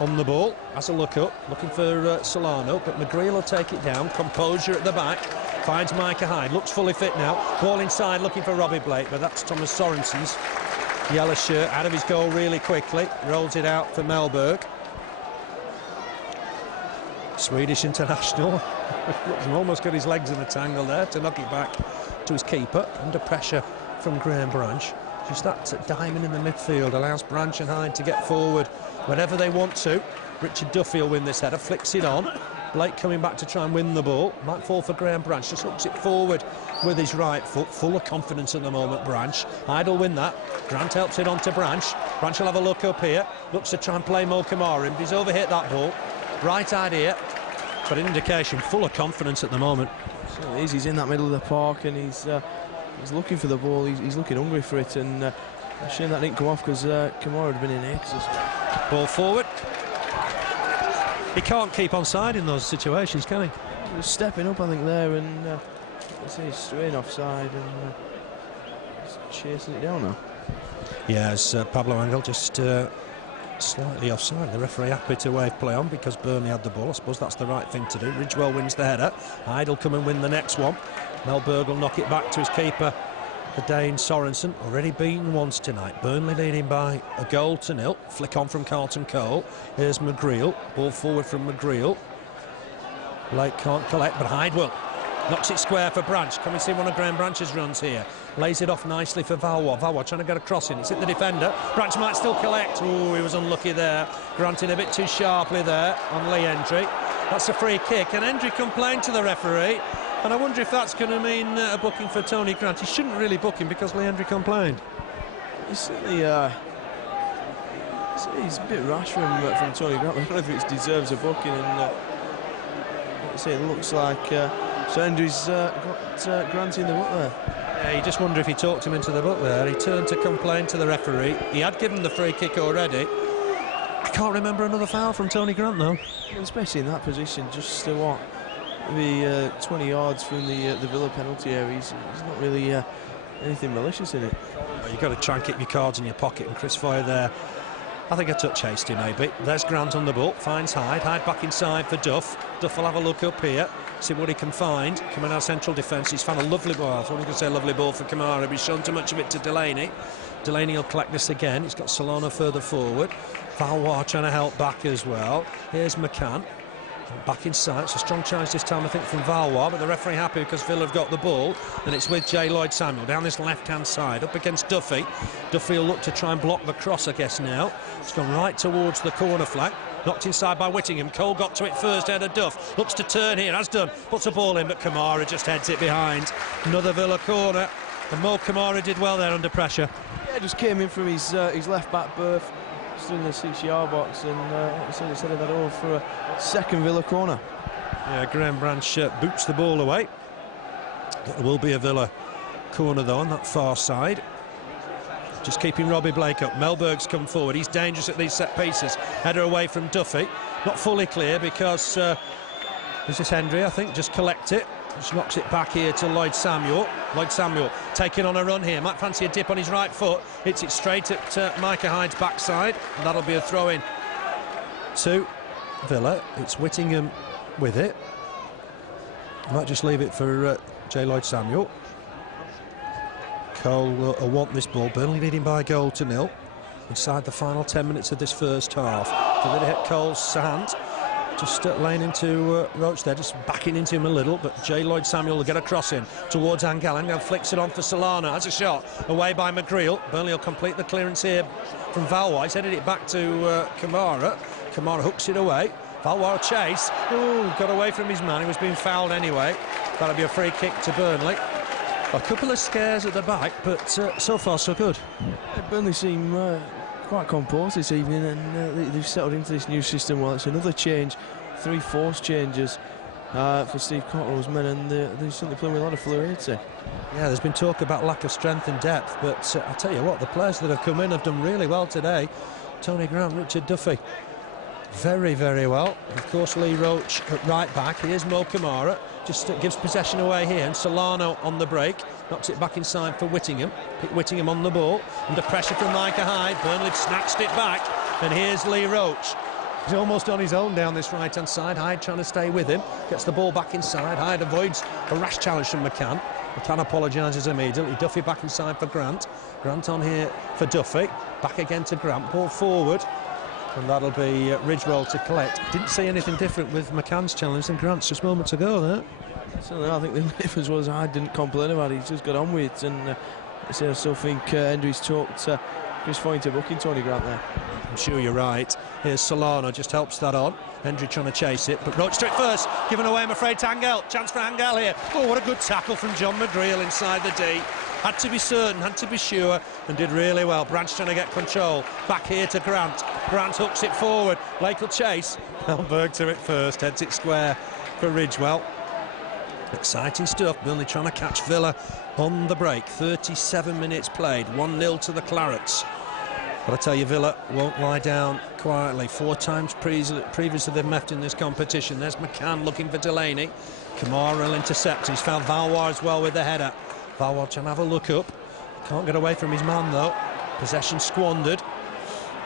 on the ball, has a look up, looking for Solano, but McGreal will take it down. Composure at the back, finds Micah Hyde, looks fully fit now. Ball inside, looking for Robbie Blake, but that's Thomas Sorensen's yellow shirt out of his goal really quickly. Rolls it out for Melberg. Swedish international. Almost got his legs in a tangle there to knock it back to his keeper. Under pressure from Graham Branch. Just that diamond in the midfield allows Branch and Hyde to get forward whenever they want to. Richard Duffy will win this header, flicks it on. Blake coming back to try and win the ball. Might fall for Graham Branch, just hooks it forward with his right foot. Full of confidence at the moment, Branch. Hyde will win that. Grant helps it on to Branch. Branch will have a look up here. Looks to try and play Mo Camara in, but he's overhit that ball. Right idea, but indication, full of confidence at the moment. So it is, he's in that middle of the park, and he's looking for the ball. He's looking hungry for it, and a shame that didn't come off, because Camara had been in excess. Ball forward. He can't keep on side in those situations, can he? He was stepping up, I think, there, and he's straight offside, and he's chasing it down now. Yeah, as Pablo Angel just slightly offside. The referee happy to wave play on because Burnley had the ball. I suppose that's the right thing to do. Ridgewell wins the header. Hyde will come and win the next one. Melberg will knock it back to his keeper, the Dane Sorensen. Already beaten once tonight. Burnley leading by a goal to nil. Flick on from Carlton Cole. Here's McGreal. Ball forward from McGreal. Blake can't collect, but Hyde will. Knocks it square for Branch. Can we see one of Graham Branch's runs here? Lays it off nicely for Valois. Valois trying to get a cross in. It's hit the defender. Branch might still collect. Ooh, he was unlucky there. Granted a bit too sharply there on Lee Hendry. That's a free kick, and Hendry complained to the referee. And I wonder if that's going to mean a booking for Tony Grant. He shouldn't really book him because Lee Hendrie complained. He's certainly, he's a bit rash from Tony Grant. I don't know if it deserves a booking. And like I say, it looks like Hendrie's got Grant in the book there. Yeah, you just wonder if he talked him into the book there. He turned to complain to the referee. He had given the free kick already. I can't remember another foul from Tony Grant though. Especially in that position, just what, maybe 20 yards from the Villa penalty area. He's not really anything malicious in it. Well, you've got to try and keep your cards in your pocket, and Chris Foy there, I think a touch hasty maybe. There's Grant on the ball, finds Hyde back inside for Duff. Duff will have a look up here, see what he can find. Coming out of central defence, he's found a lovely ball. I thought he could say a lovely ball for Camara, but he's shown too much of it to Delaney. Delaney will collect this again. He's got Solana further forward. Valois trying to help back as well. Here's McCann. Back inside. It's a strong challenge this time, I think, from Valois, but the referee happy because Villa have got the ball, and it's with J. Lloyd-Samuel down this left-hand side, up against Duffy. Duffy will look to try and block the cross, I guess, now. It's gone right towards the corner flag. Knocked inside by Whittingham. Cole got to it first, ahead of Duff. Looks to turn here, has done. Puts the ball in, but Camara just heads it behind. Another Villa corner, and Mo Camara did well there under pressure. Yeah, just came in from his left-back berth, stood in the 6-yard box, and like I said, he's headed that over for a second Villa corner. Yeah, Graham Branch boots the ball away. There will be a Villa corner though on that far side. Just keeping Robbie Blake up. Melberg's come forward. He's dangerous at these set pieces. Header away from Duffy. Not fully clear because this is Hendrie, I think. Just collect it. Just knocks it back here to Lloyd-Samuel. Lloyd-Samuel taking on a run here. Might fancy a dip on his right foot. Hits it straight at Micah Hyde's backside. And that'll be a throw-in to Villa. It's Whittingham with it. Might just leave it for J. Lloyd-Samuel. Cole will want this ball. Burnley leading by a goal to 0 inside the final 10 minutes of this first half. Did it hit Cole's hand? Just laying into Roach there, just backing into him a little, but J. Lloyd-Samuel will get a cross in towards Angel. Angel flicks it on for Solana. Has a shot away by McGreal. Burnley will complete the clearance here from Valois. He's headed it back to Camara. Camara hooks it away. Valois chase. Ooh, got away from his man. He was being fouled anyway. That'll be a free kick to Burnley. A couple of scares at the back, but so far so good. Yeah, Burnley seem quite composed this evening, and they've settled into this new system well. It's another change, 3 forced changes for Steve Cotterill's men, and they're certainly playing with a lot of fluidity. Yeah, there's been talk about lack of strength and depth, but I'll tell you what, the players that have come in have done really well today. Tony Grant, Richard Duffy, very, very well. Of course, Lee Roach at right back. Here's Mo Camara, just gives possession away here, and Solano on the break, knocks it back inside for Whittingham. Pick Whittingham on the ball, under pressure from Micah Hyde. Burnley snatched it back, and here's Lee Roach. He's almost on his own down this right-hand side. Hyde trying to stay with him, gets the ball back inside. Hyde avoids a rash challenge from McCann. McCann apologises immediately. Duffy back inside for Grant. Grant on here for Duffy. Back again to Grant, ball forward. And that'll be Ridgewell to collect. Didn't see anything different with McCann's challenge than Grant's just moments ago there. Certainly, I think the lift as well as I didn't complain about it. He's just got on with it, and I still think Hendrie's talked Chris Foy into booking Tony Grant there. I'm sure you're right. Here's Solana, just helps that on. Hendrie trying to chase it, but Roach to it first. Given away, I'm afraid, to Angel. Chance for Angel here. Oh, what a good tackle from John McGreal inside the D. Had to be certain, had to be sure, and did really well. Branch trying to get control. Back here to Grant. Grant hooks it forward. Blake will chase. Melberg to it first. Heads it square for Ridgewell. Exciting stuff. Burnley trying to catch Villa on the break. 37 minutes played. 1-0 to the Clarets. But I tell you, Villa won't lie down quietly. 4 times previously they've met in this competition. There's McCann looking for Delaney. Camara will intercept. He's found Valois as well with the header. Valois trying to have a look up. Can't get away from his man though. Possession squandered.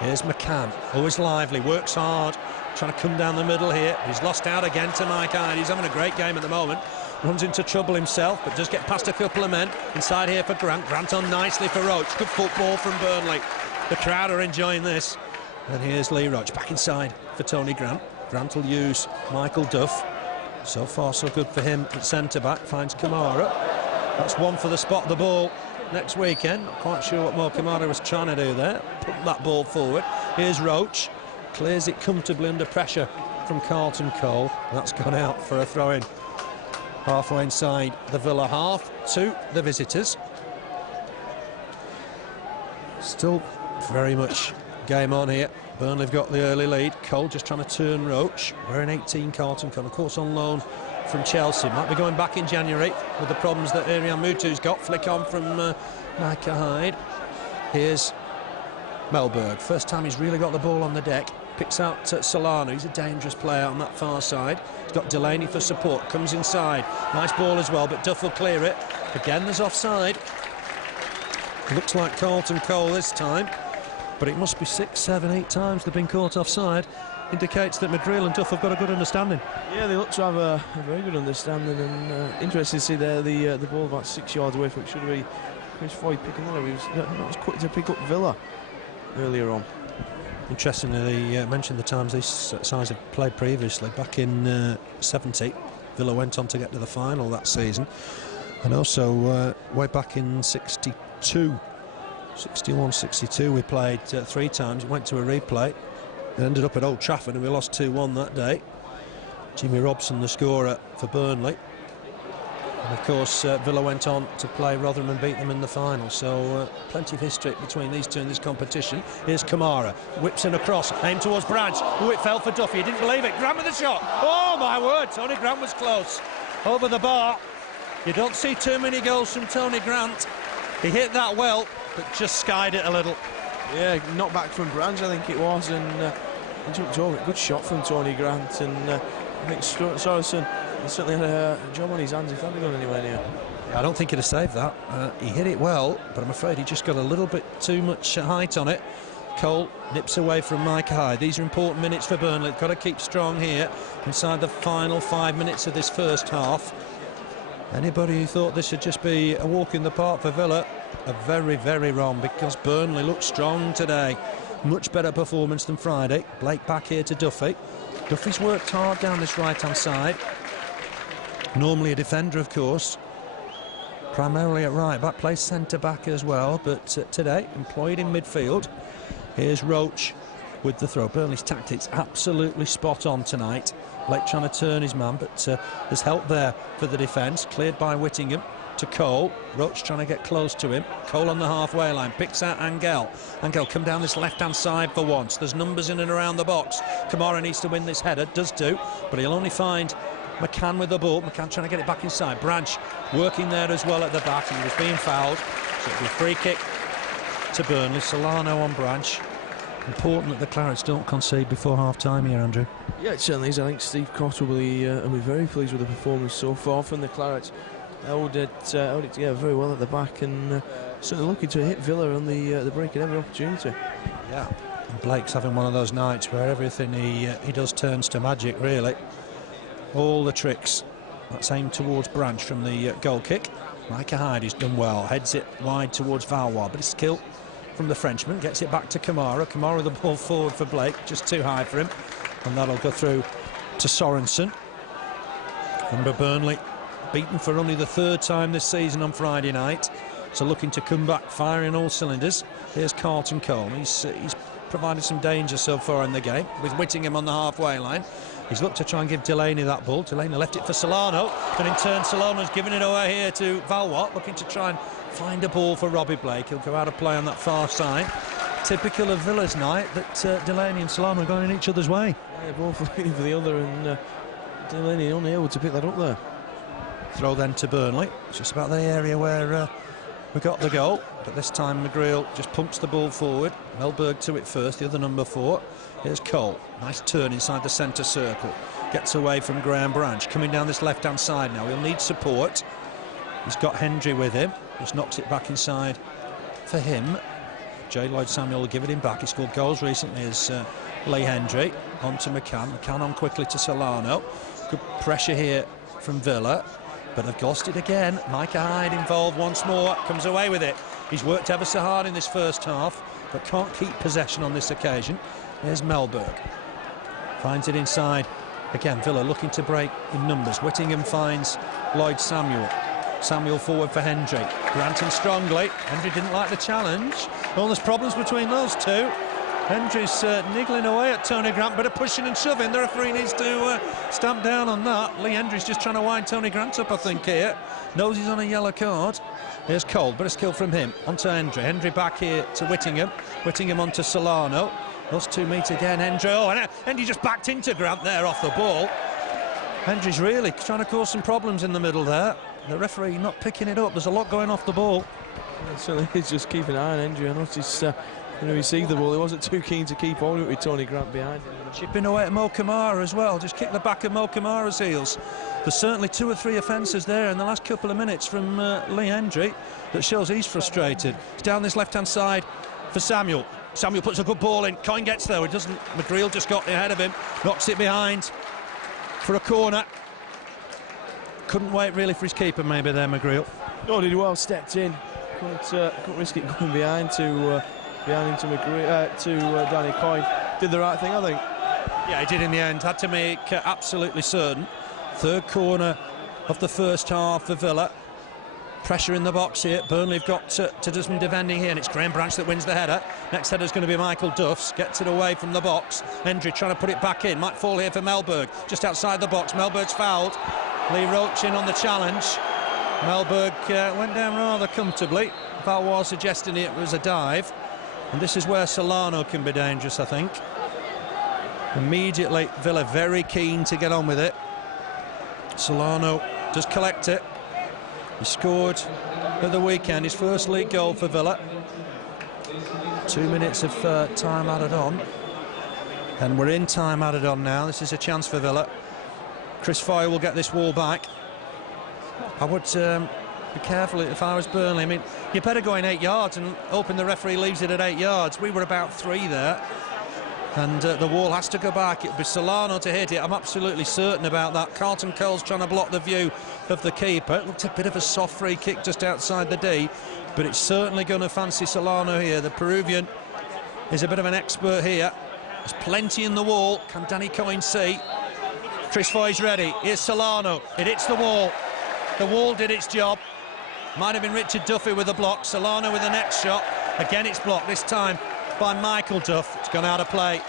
Here's McCann, always lively, works hard, trying to come down the middle here. He's lost out again to Mike Hyde. He's having a great game at the moment. Runs into trouble himself, but does get past a couple of men. Inside here for Grant. Grant on nicely for Roach. Good football from Burnley. The crowd are enjoying this. And here's Lee Roach back inside for Tony Grant. Grant will use Michael Duff. So far so good for him at centre-back. Finds Camara. That's one for the spot of the ball next weekend. Not quite sure what Mo Camara was trying to do there. Put that ball forward. Here's Roach. Clears it comfortably under pressure from Carlton Cole. That's gone out for a throw-in. halfway inside the Villa half to the visitors. Still very much game on here. Burnley have got the early lead. Cole just trying to turn Roach. Wearing 18, Carlton Cole, of course, on loan from Chelsea. Might be going back in January with the problems that Arian Mutu's got. Flick on from Micah Hyde. Here's Melberg. First time he's really got the ball on the deck. Picks out Solano. He's a dangerous player on that far side. He's got Delaney for support. Comes inside. Nice ball as well, but Duff will clear it. Again, there's offside. Looks like Carlton Cole this time, but it must be 6, 7, 8 times they've been caught offside. Indicates that Madrid and Duff have got a good understanding. Yeah, they look to have a very good understanding, and interesting to see there the ball about 6 yards away from it. Should be Chris Foy picking that up. He was not as quick to pick up Villa earlier on. Interestingly, they mentioned the times these sides have played previously. Back in 70, Villa went on to get to the final that season, and also way back in 62, 61, 62, we played 3 times. It went to a replay. It ended up at Old Trafford and we lost 2-1 that day. Jimmy Robson, the scorer for Burnley. And of course, Villa went on to play Rotherham and beat them in the final. So plenty of history between these two in this competition. Here's Camara, whips in across, aimed towards Branch. Oh, it fell for Duffy, he didn't believe it. Grant with the shot. Oh my word, Tony Grant was close. Over the bar. You don't see too many goals from Tony Grant. He hit that well, but just skied it a little. Yeah, knocked back from Branch, I think it was, and he took over. Good shot from Tony Grant, and I think Sorensen certainly had a job on his hands if that had gone anywhere near. Yeah, I don't think he'd have saved that. He hit it well, but I'm afraid he just got a little bit too much height on it. Cole nips away from Micah Hyde. These are important minutes for Burnley. They've got to keep strong here inside the final 5 minutes of this first half. Anybody who thought this should just be a walk in the park for Villa are very, very wrong, because Burnley look strong today. Much better performance than Friday. Blake back here to Duffy. Duffy's worked hard down this right-hand side. Normally a defender, of course. Primarily at right-back, plays centre-back as well, but today employed in midfield. Here's Roach with the throw. Burnley's tactics absolutely spot on tonight. Blake trying to turn his man, but there's help there for the defence. Cleared by Whittingham to Cole. Roach trying to get close to him. Cole on the halfway line, picks out Angel. Angel come down this left-hand side for once. There's numbers in and around the box. Camara needs to win this header, does do, but he'll only find McCann with the ball. McCann trying to get it back inside. Branch working there as well at the back, and he was being fouled. So it'll be a free kick to Burnley. Solano on Branch. Important that the Clarets don't concede before half-time here, Andrew. Yeah, it certainly is. I think Steve Cotter will be very pleased with the performance so far from the Clarets. Held it together very well at the back, and certainly looking to hit Villa on the break at every opportunity. Yeah, and Blake's having one of those nights where everything he does turns to magic, really. All the tricks. That's aimed towards Branch from the goal kick. Micah Hyde has done well. Heads it wide towards Valois, but it's skill from the Frenchman. Gets it back to Camara. Camara the ball forward for Blake, just too high for him, and that'll go through to Sorensen. Under Burnley, beaten for only the 3rd time this season on Friday night, so looking to come back firing all cylinders. Here's Carlton Cole. He's provided some danger so far in the game with Whittingham on the halfway line. He's looked to try and give Delaney that ball. Delaney left it for Solano, and in turn Solano's given it away here to Valois, looking to try and find a ball for Robbie Blake. He'll go out of play on that far side. Typical of Villa's night that Delaney and Solano are going in each other's way. Yeah, both looking for the other, and Delaney only able to pick that up there. Throw then to Burnley. It's just about the area where we got the goal, but this time McGreal just pumps the ball forward. Melberg to it first, the other number 4. Here's Cole. Nice turn inside the centre circle. Gets away from Graham Branch. Coming down this left-hand side now. He'll need support. He's got Hendry with him. Just knocks it back inside for him. J. Lloyd Samuel will give it him back. He scored goals recently as Lee Hendry. On to McCann. McCann on quickly to Solano. Good pressure here from Villa, but they've lost it again. Micah Hyde involved once more. Comes away with it. He's worked ever so hard in this first half, but can't keep possession on this occasion. There's Melberg. Finds it inside. Again, Villa looking to break in numbers. Whittingham finds Lloyd Samuel. Samuel forward for Hendry. Granting strongly. Hendry didn't like the challenge. Well, there's problems between those two. Hendry's niggling away at Tony Grant, bit of pushing and shoving. The referee needs to stamp down on that. Lee Hendry's just trying to wind Tony Grant up, I think, here. Knows he's on a yellow card. Here's Cole, bit of skill from him. Onto Hendry. Hendry back here to Whittingham. Whittingham onto Solano. Those two meet again. Hendry, and Hendry just backed into Grant there off the ball. Hendry's really trying to cause some problems in the middle there. The referee not picking it up. There's a lot going off the ball. So he's just keeping an eye on Hendry. I noticed when he received the ball, he wasn't too keen to keep holding it with Tony Grant behind him. Chipping away at Mo Camara as well. Just kick the back of Mo Camara's heels. There's certainly 2 or 3 offences there in the last couple of minutes from Lee Hendry that shows he's frustrated. He's down this left-hand side for Samuel. Samuel puts a good ball in. Coyne gets there. He doesn't. McGreal just got ahead of him. Knocks it behind for a corner. Couldn't wait really for his keeper maybe there, McGreal. No, did well. Stepped in. Couldn't risk it going behind to Danny Coyne. Did the right thing, I think. Yeah, he did in the end. Had to make absolutely certain. Third corner of the first half for Villa. Pressure in the box here. Burnley have got to do some defending here, and it's Graham Branch that wins the header. Next header's going to be Michael Duffs. Gets it away from the box. Hendry trying to put it back in. Might fall here for Melberg. Just outside the box. Melberg's fouled. Lee Roach in on the challenge. Melberg went down rather comfortably. Valois suggesting it was a dive. And this is where Solano can be dangerous, I think. Immediately, Villa very keen to get on with it. Solano does collect it. He scored at the weekend, his first league goal for Villa. 2 minutes of time added on. And we're in time added on now. This is a chance for Villa. Chris Foy will get this wall back. I would be careful if I was Burnley. I mean, you better go in 8 yards and hoping the referee leaves it at 8 yards. We were about 3 there. And the wall has to go back. It'll be Solano to hit it. I'm absolutely certain about that. Carlton Cole's trying to block the view of the keeper. It looked a bit of a soft free kick just outside the D, but it's certainly going to fancy Solano here. The Peruvian is a bit of an expert here. There's plenty in the wall. Can Danny Coyne see? Chris Foy's ready. Here's Solano. It hits the wall. The wall did its job. Might have been Richard Duffy with the block. Solano with the next shot. Again, it's blocked, this time by Michael Duff. It's gone out of play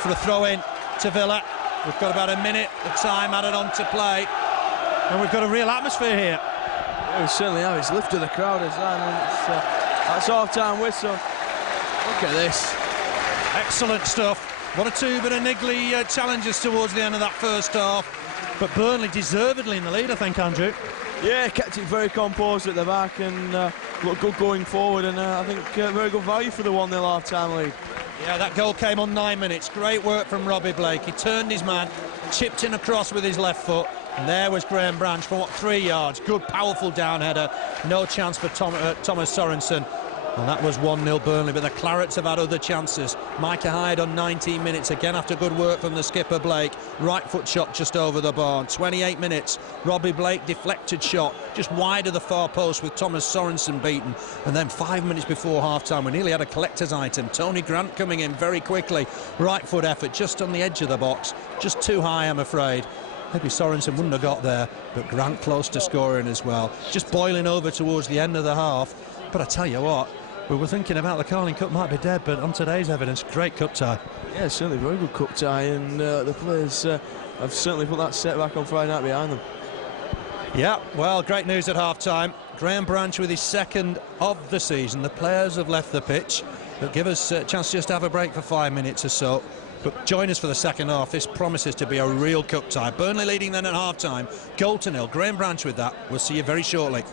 for a throw-in to Villa. We've got about a minute of time added on to play, and we've got a real atmosphere here. Yeah, we certainly have. It's lifted the crowd as well. That's half-time whistle. Look at this. Excellent stuff. 1 or 2 bit of niggly challenges towards the end of that first half, but Burnley deservedly in the lead, I think, Andrew. Yeah, kept it very composed at the back and looked good going forward, and I think very good value for the 1-0 half-time lead. Yeah, that goal came on 9 minutes. Great work from Robbie Blake. He turned his man, chipped in across with his left foot, and there was Graham Branch for 3 yards. Good, powerful down header. No chance for Thomas Sorensen. And that was 1-0 Burnley, but the Clarets have had other chances. Micah Hyde on 19 minutes, again after good work from the skipper Blake. Right foot shot just over the bar. 28 minutes, Robbie Blake deflected shot, just wide of the far post with Thomas Sorensen beaten. And then 5 minutes before half-time, we nearly had a collector's item. Tony Grant coming in very quickly. Right foot effort, just on the edge of the box. Just too high, I'm afraid. Maybe Sorensen wouldn't have got there, but Grant close to scoring as well. Just boiling over towards the end of the half. But I tell you what, we were thinking about the Carling Cup might be dead, but on today's evidence, great cup tie. Yeah, certainly very good cup tie, and the players have certainly put that setback on Friday night behind them. Yeah, well, great news at half-time. Graham Branch with his second of the season. The players have left the pitch. They'll give us a chance just to have a break for 5 minutes or so. But join us for the second half. This promises to be a real cup tie. Burnley leading then at half-time. 0-0. Graham Branch with that. We'll see you very shortly.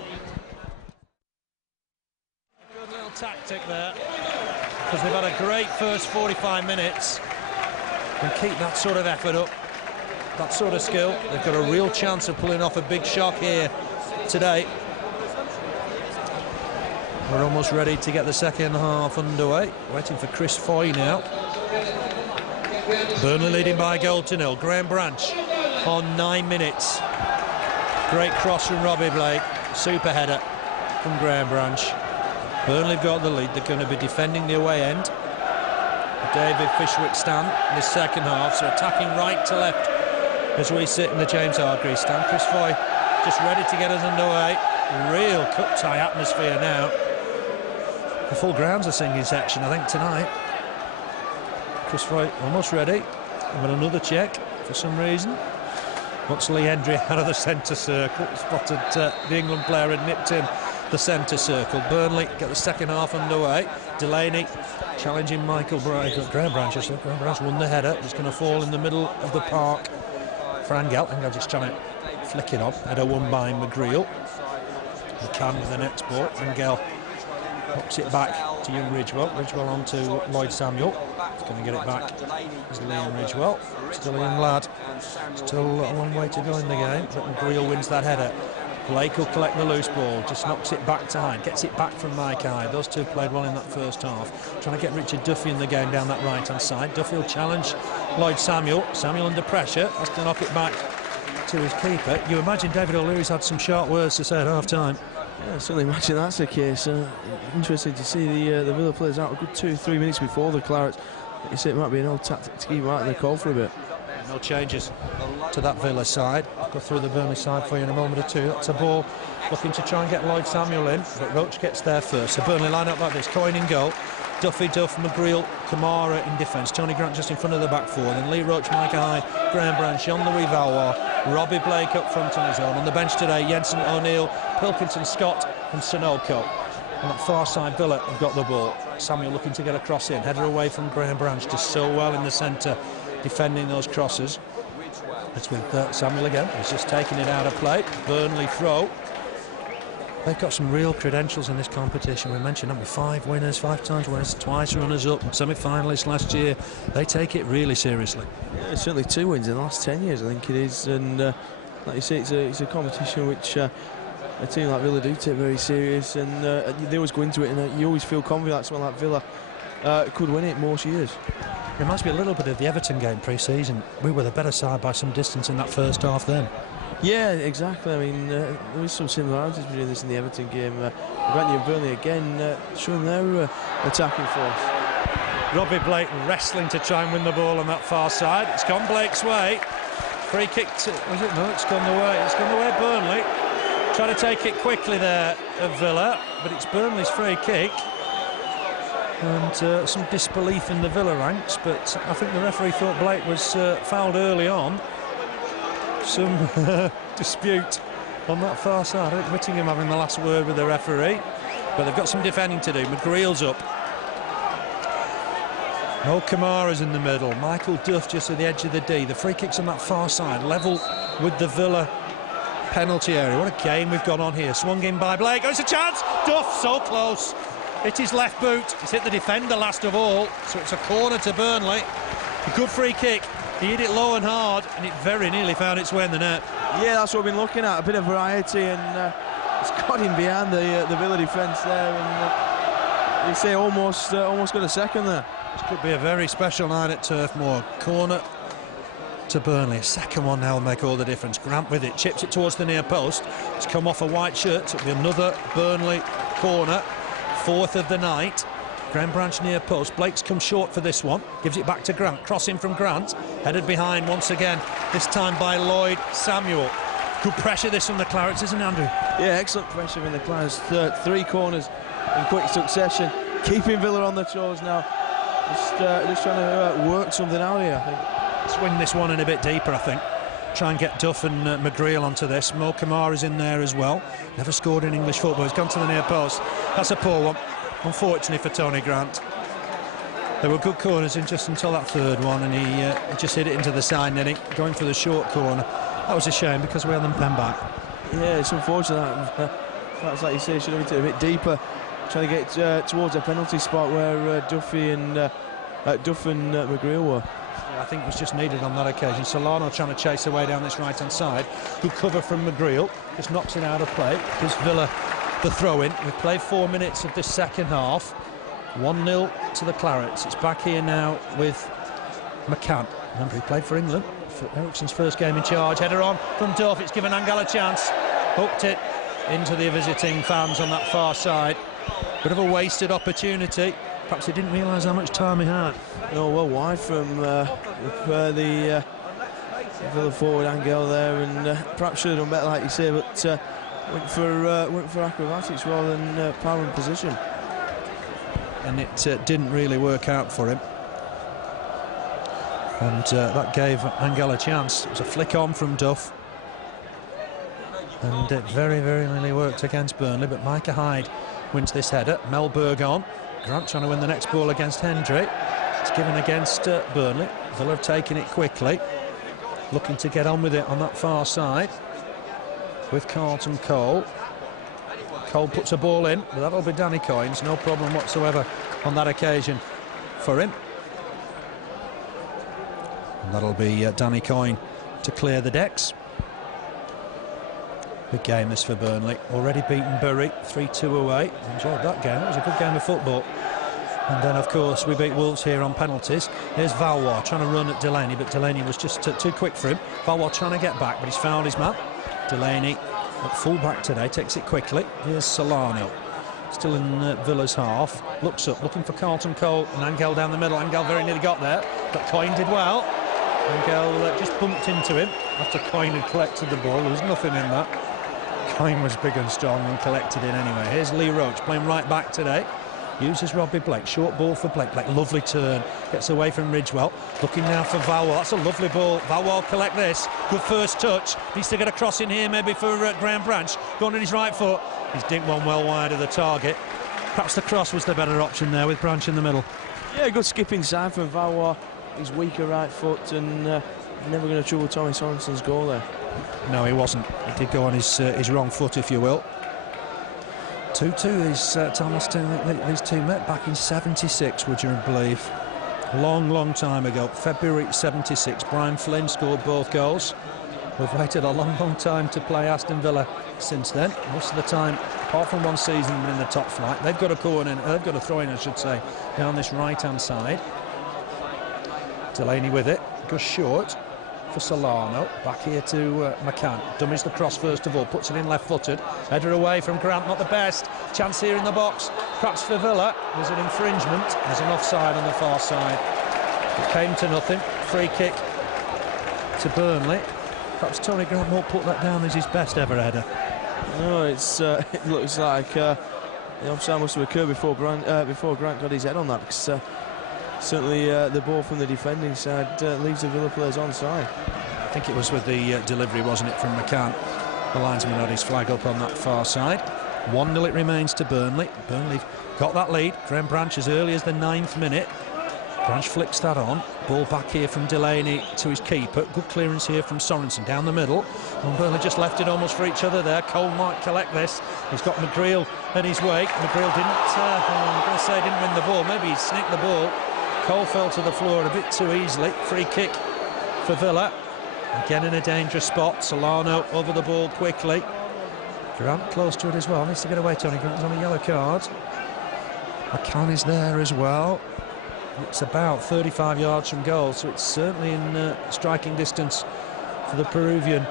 Tactic there, because they've had a great first 45 minutes and keep that sort of effort up, that sort of skill. They've got a real chance of pulling off a big shock here today. We're almost ready to get the second half underway. Waiting for Chris Foy now. Burnley leading by 0-0. Graham Branch on 9 minutes. Great cross from Robbie Blake. Super header from Graham Branch. Burnley have got the lead. They're going to be defending the away end. David Fishwick stand in the second half, so attacking right to left as we sit in the James Hargreaves stand. Chris Foy just ready to get us underway. Real cup tie atmosphere now. The full ground's a singing section, I think, tonight. Chris Foy almost ready. But another check for some reason. Once Lee Hendry out of the centre circle, spotted the England player and nipped him the centre circle. Burnley get the second half underway. Delaney challenging Graham Branch. Graham Branch won the header. It's going to fall in the middle of the park for Angel. Angel just trying to flick it on. Header won by McGreal. McCann with the next ball. Angel pops it back to young Ridgewell. Ridgewell on to Lloyd Samuel. He's going to get it back. There's Liam Ridgewell. Still a young lad. Still a long way to go in the game. But McGreal wins that header. Blake will collect the loose ball. Just knocks it back to Hyde. Gets it back from Mike Hyde. Those two played well in that first half. Trying to get Richard Duffy in the game down that right-hand side. Duffy will challenge Lloyd Samuel. Samuel under pressure. Has to knock it back to his keeper. You imagine David O'Leary's had some sharp words to say at half-time. Yeah, I certainly imagine that's the case. Interesting to see the Villa players out a good 2-3 minutes before the Clarets. You say it might be an old tactic to keep them out in the cold for a bit. No changes to that Villa side. I'll go through the Burnley side for you in a moment or two. That's a ball looking to try and get Lloyd Samuel in, but Roach gets there first. So Burnley line up like this. Coyne in goal. Duffy, Duff, McGreal, Camara in defence. Tony Grant just in front of the back four. Then Lee Roach, Mike Hyde, Graham Branch, Jean-Louis Valois, Robbie Blake up front on his own. On the bench today, Jensen, O'Neill, Pilkington, Scott and Sunoco. On that far side, Villa have got the ball. Samuel looking to get a cross in. Header away from Graham Branch. Just so well in the centre, defending those crosses. It's with Samuel again. He's just taking it out of play. Burnley throw. They've got some real credentials in this competition. We mentioned number 5 winners, 5 times winners, twice runners-up, semi-finalists last year. They take it really seriously. Yeah, certainly 2 wins in the last 10 years, I think it is. And like you say, it's a competition which a team like Villa do take very serious. And they always go into it, and you always feel confident that someone like Villa could win it most years. Reminds me a little bit of the Everton game pre-season. We were the better side by some distance in that first half then. Yeah, exactly. I mean, there is some similarities between this and the Everton game. Burnley and Burnley again showing their attacking force. Robbie Blake wrestling to try and win the ball on that far side. It's gone Blake's way. Free kick to, was it? No, it's gone the way. It's gone the way of Burnley. Trying to take it quickly there of Villa, but it's Burnley's free kick. And some disbelief in the Villa ranks, but I think the referee thought Blake was fouled early on. Some dispute on that far side. I think Whittingham having the last word with the referee, but they've got some defending to do. McGreal's up. No Camara's in the middle. Michael Duff just at the edge of the D. The free kick's on that far side, level with the Villa penalty area. What a game we've got on here. Swung in by Blake. Oh, it's a chance! Duff so close. Hit his left boot. He's hit the defender last of all, so it's a corner to Burnley. A good free kick. He hit it low and hard, and it very nearly found its way in the net. Yeah, that's what we've been looking at, a bit of variety, and it's got him behind the Villa defence there, and you say almost got a second there. This could be a very special night at Turf Moor. Corner to Burnley. A second one now will make all the difference. Grant with it, chips it towards the near post. It's come off a white shirt. It'll be another Burnley corner, 4th of the night. Graham Branch near post. Blake's come short for this one. Gives it back to Grant. Crossing from Grant. Headed behind once again. This time by Lloyd Samuel. Good pressure this from the Clarets, isn't it, Andrew? Yeah, excellent pressure from the Clarets. 3 corners in quick succession. Keeping Villa on their toes now. Just trying to work something out here, I think. Swing this one in a bit deeper, I think. Try and get Duff and McGreal onto this. Mo Camara's in there as well. Never scored in English football. He's gone to the near post. That's a poor one, unfortunately for Tony Grant. There were good corners in just until that 3rd one, and he just hit it into the side netting, going for the short corner. That was a shame because we had them pen back. Yeah, it's unfortunate. That's like you say, should have been a bit deeper, trying to get towards a penalty spot where Duff and McGreal were. Yeah, I think it was just needed on that occasion. Solano trying to chase away down this right-hand side. Good cover from McGreal. Just knocks it out of play. Gives Villa the throw-in. We've played 4 minutes of this second half. 1-0 to the Clarets. It's back here now with McCann. Remember, he played for England for Ericsson's first game in charge. Header on from Duff. It's given Angel a chance. Hooked it into the visiting fans on that far side. Bit of a wasted opportunity. Perhaps he didn't realise how much time he had. No, well wide from the forward Angel there, and perhaps should have done better, like you say, but went for acrobatics rather than power and position. And it didn't really work out for him. And that gave Angel a chance. It was a flick on from Duff. And it very, very nearly worked against Burnley, but Micah Hyde wins this header. Melberg on. Grant trying to win the next ball against Hendry. It's given against Burnley. Villa have taken it quickly, looking to get on with it on that far side with Carlton Cole. Cole puts a ball in, but that'll be Danny Coyne's. No problem whatsoever on that occasion for him. And that'll be Danny Coyne to clear the decks. Big game this for Burnley. Already beaten Bury 3-2 away. Enjoyed that game. It was a good game of football. And then, of course, we beat Wolves here on penalties. Here's Valois trying to run at Delaney, but Delaney was just too quick for him. Valois trying to get back, but he's fouled his man. Delaney at full back today, takes it quickly. Here's Solano, still in Villa's half. Looks up, looking for Carlton Cole, and Angel down the middle. Angel very nearly got there, but Coyne did well. Angel just bumped into him after Coyne had collected the ball. There was nothing in that. Coyne was big and strong and collected it anyway. Here's Lee Roach playing right back today. Uses Robbie Blake, short ball for Blake. Blake, lovely turn, gets away from Ridgewell. Looking now for Valois, that's a lovely ball. Valois collect this, good first touch. Needs to get a cross in here maybe for Graham Branch. Going on his right foot, he's dinked one well wide of the target. Perhaps the cross was the better option there with Branch in the middle. Yeah, good skip inside from Valois. His weaker right foot, and never going to trouble Tommy Sorensen's goal there. No, he wasn't. He did go on his wrong foot, if you will. 2-2 these two met back in 76, would you believe? Long time ago, February 76. Brian Flynn scored both goals. We've waited a long time to play Aston Villa since then. Most of the time, apart from one season in the top flight, they've got a corner, they've got a throw in, I should say, down this right-hand side. Delaney with it, goes short for Solano, back here to McCann. Dummies the cross first of all, puts it in left-footed. Header away from Grant, not the best. Chance here in the box, perhaps for Villa. There's an infringement, there's an offside on the far side. It came to nothing, free kick to Burnley. Perhaps Tony Grant won't put that down as his best ever header. No, it's it looks like the offside must have occurred before Grant got his head on that, because certainly the ball from the defending side leaves the Villa players onside. I think it was with the delivery, wasn't it, from McCann? The linesman had his flag up on that far side. 1-0 it remains to Burnley. Burnley got that lead. Graham Branch as early as the 9th minute. Branch flicks that on. Ball back here from Delaney to his keeper. Good clearance here from Sorensen down the middle. And Burnley just left it almost for each other there. Cole might collect this. He's got McGreal in his wake. McGreal didn't win the ball. Maybe he snicked the ball. Cole fell to the floor a bit too easily. Free kick for Villa. Again in a dangerous spot. Solano over the ball quickly. Grant close to it as well. Needs to get away, Tony Grant's on a yellow card. McCann is there as well. It's about 35 yards from goal, so it's certainly in striking distance for the Peruvian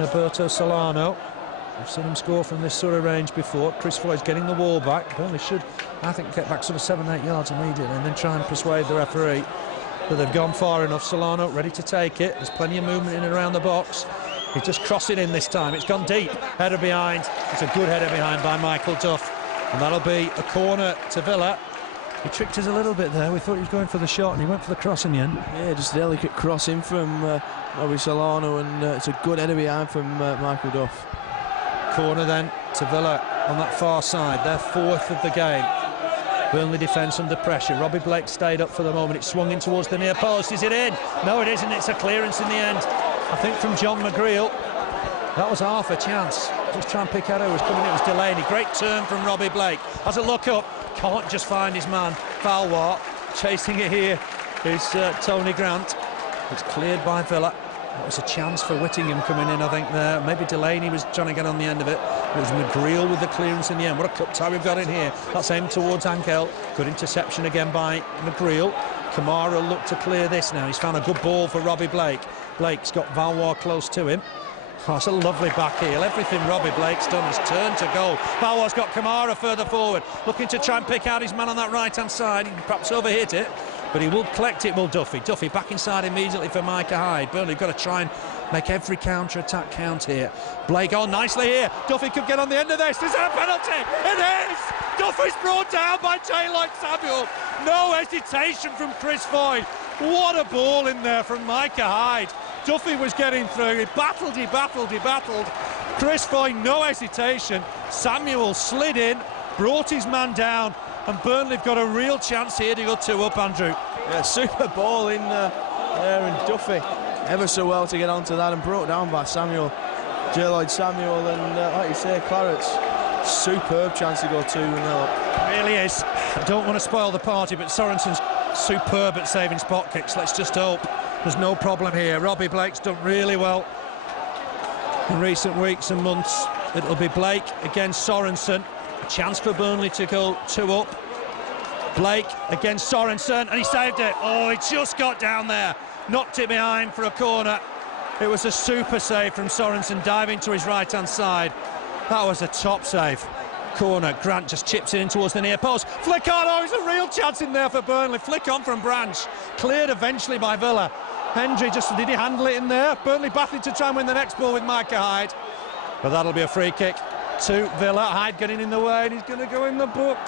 Roberto Solano. We've seen him score from this sort of range before. Chris Foy is getting the wall back. Burnley should, I think, get back sort of 7-8 yards immediately and then try and persuade the referee that they've gone far enough. Solano ready to take it. There's plenty of movement in and around the box. He's just crossing in this time. It's gone deep. Header behind. It's a good header behind by Michael Duff. And that'll be a corner to Villa. He tricked us a little bit there. We thought he was going for the shot and he went for the cross in the end. Yeah, just a delicate cross in from Robbie Solano, and it's a good header behind from Michael Duff. Corner then to Villa on that far side. Their 4th of the game. Burnley defence under pressure. Robbie Blake stayed up for the moment. It swung in towards the near post. Is it in? No, it isn't. It's a clearance in the end. I think from John McGreal. That was half a chance. Just try and pick out who was coming in. It was Delaney. Great turn from Robbie Blake. Has a look up. Can't just find his man. Valois chasing it here is Tony Grant. It's cleared by Villa. That was a chance for Whittingham coming in, I think, there. Maybe Delaney was trying to get on the end of it. It was McGreal with the clearance in the end. What a cup tie we've got in here. That's aimed towards Angel. Good interception again by McGreal. Camara looked to clear this now. He's found a good ball for Robbie Blake. Blake's got Valois close to him. Oh, it's a lovely back heel. Everything Robbie Blake's done has turned to goal. Valois got Camara further forward, looking to try and pick out his man on that right-hand side. He perhaps overhit it, but he will collect it, will Duffy. Duffy back inside immediately for Micah Hyde. Burnley got to try and make every counter-attack count here. Blake on nicely here. Duffy could get on the end of this. Is that a penalty? It is! Duffy's brought down by Jay Lloyd Samuel. No hesitation from Chris Foy. What a ball in there from Micah Hyde. Duffy was getting through. He battled, he battled, he battled. Chris Foy, no hesitation. Samuel slid in, brought his man down, and Burnley have got a real chance here to go 2-up, Andrew. Yeah, super ball in there, and Duffy ever so well to get onto that and brought down by Samuel. Jean-Louis Samuel, and like you say, Clarets, superb chance to go 2-0 up. Really is. I don't want to spoil the party, but Sorensen's superb at saving spot kicks. Let's just hope there's no problem here. Robbie Blake's done really well in recent weeks and months. It'll be Blake against Sorensen. A chance for Burnley to go 2-up. Blake against Sorensen, and he saved it. Oh, he just got down there, knocked it behind for a corner. It was a super save from Sorensen, diving to his right-hand side. That was a top save. Corner, Grant just chips it in towards the near post. Flick on, oh, there's a real chance in there for Burnley. Flick on from Branch, cleared eventually by Villa. Hendry just, did he handle it in there? Burnley battling to try and win the next ball with Micah Hyde. But that'll be a free kick to Villa. Hyde getting in the way, and he's going to go in the book.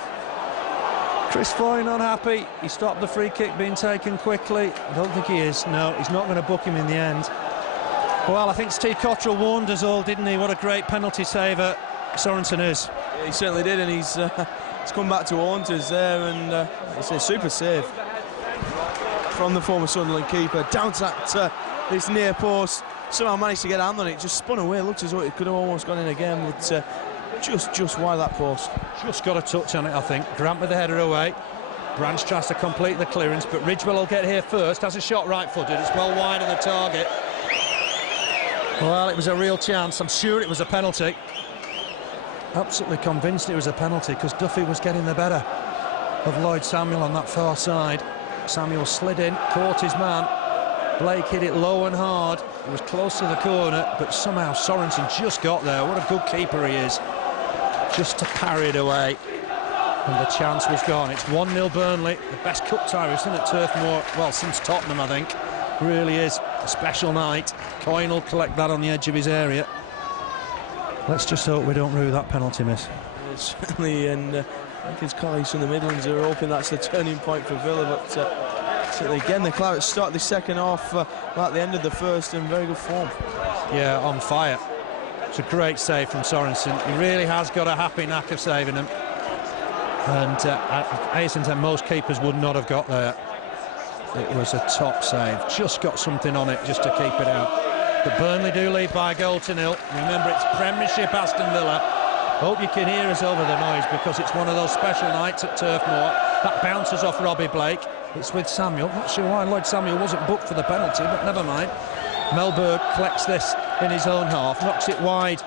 Chris Foy not happy. He stopped the free kick being taken quickly. I don't think he is. No, he's not going to book him in the end. Well, I think Steve Cotterill warned us all, didn't he? What a great penalty saver Sorensen is. Yeah, he certainly did, and he's come back to haunt us there, and it's a super save from the former Sunderland keeper. Down to that, this near post. Somehow managed to get a hand on it. Just spun away. Looked as though it could have almost gone in again, but just wide that post. Just got a touch on it, I think. Grant with the header away. Branch tries to complete the clearance, but Ridgewell will get here first. Has a shot right-footed. It's well wide of the target. Well, it was a real chance. I'm sure it was a penalty. Absolutely convinced it was a penalty because Duffy was getting the better of Lloyd Samuel on that far side. Samuel slid in, caught his man. Blake hit it low and hard. He was close to the corner, but somehow Sorensen just got there. What a good keeper he is. Just to parry it away. And the chance was gone. It's 1-0 Burnley. The best cup tie we've seen at Turf Moor, well, since Tottenham, I think. Really is a special night. Coyne will collect that on the edge of his area. Let's just hope we don't rue that penalty miss. Yeah, certainly, and I think his colleagues from the Midlands are hoping that's the turning point for Villa, but certainly again the Clarets start the second half at the end of the first in very good form. Yeah, on fire. It's a great save from Sorensen. He really has got a happy knack of saving them. And I hasten to say most keepers would not have got there. It was a top save. Just got something on it just to keep it out. But Burnley do lead by a goal to 0. Remember, it's Premiership Aston Villa. Hope you can hear us over the noise because it's one of those special nights at Turf Moor. That bounces off Robbie Blake. It's with Samuel. Not sure why Lloyd Samuel wasn't booked for the penalty, but never mind. Melberg collects this in his own half, knocks it wide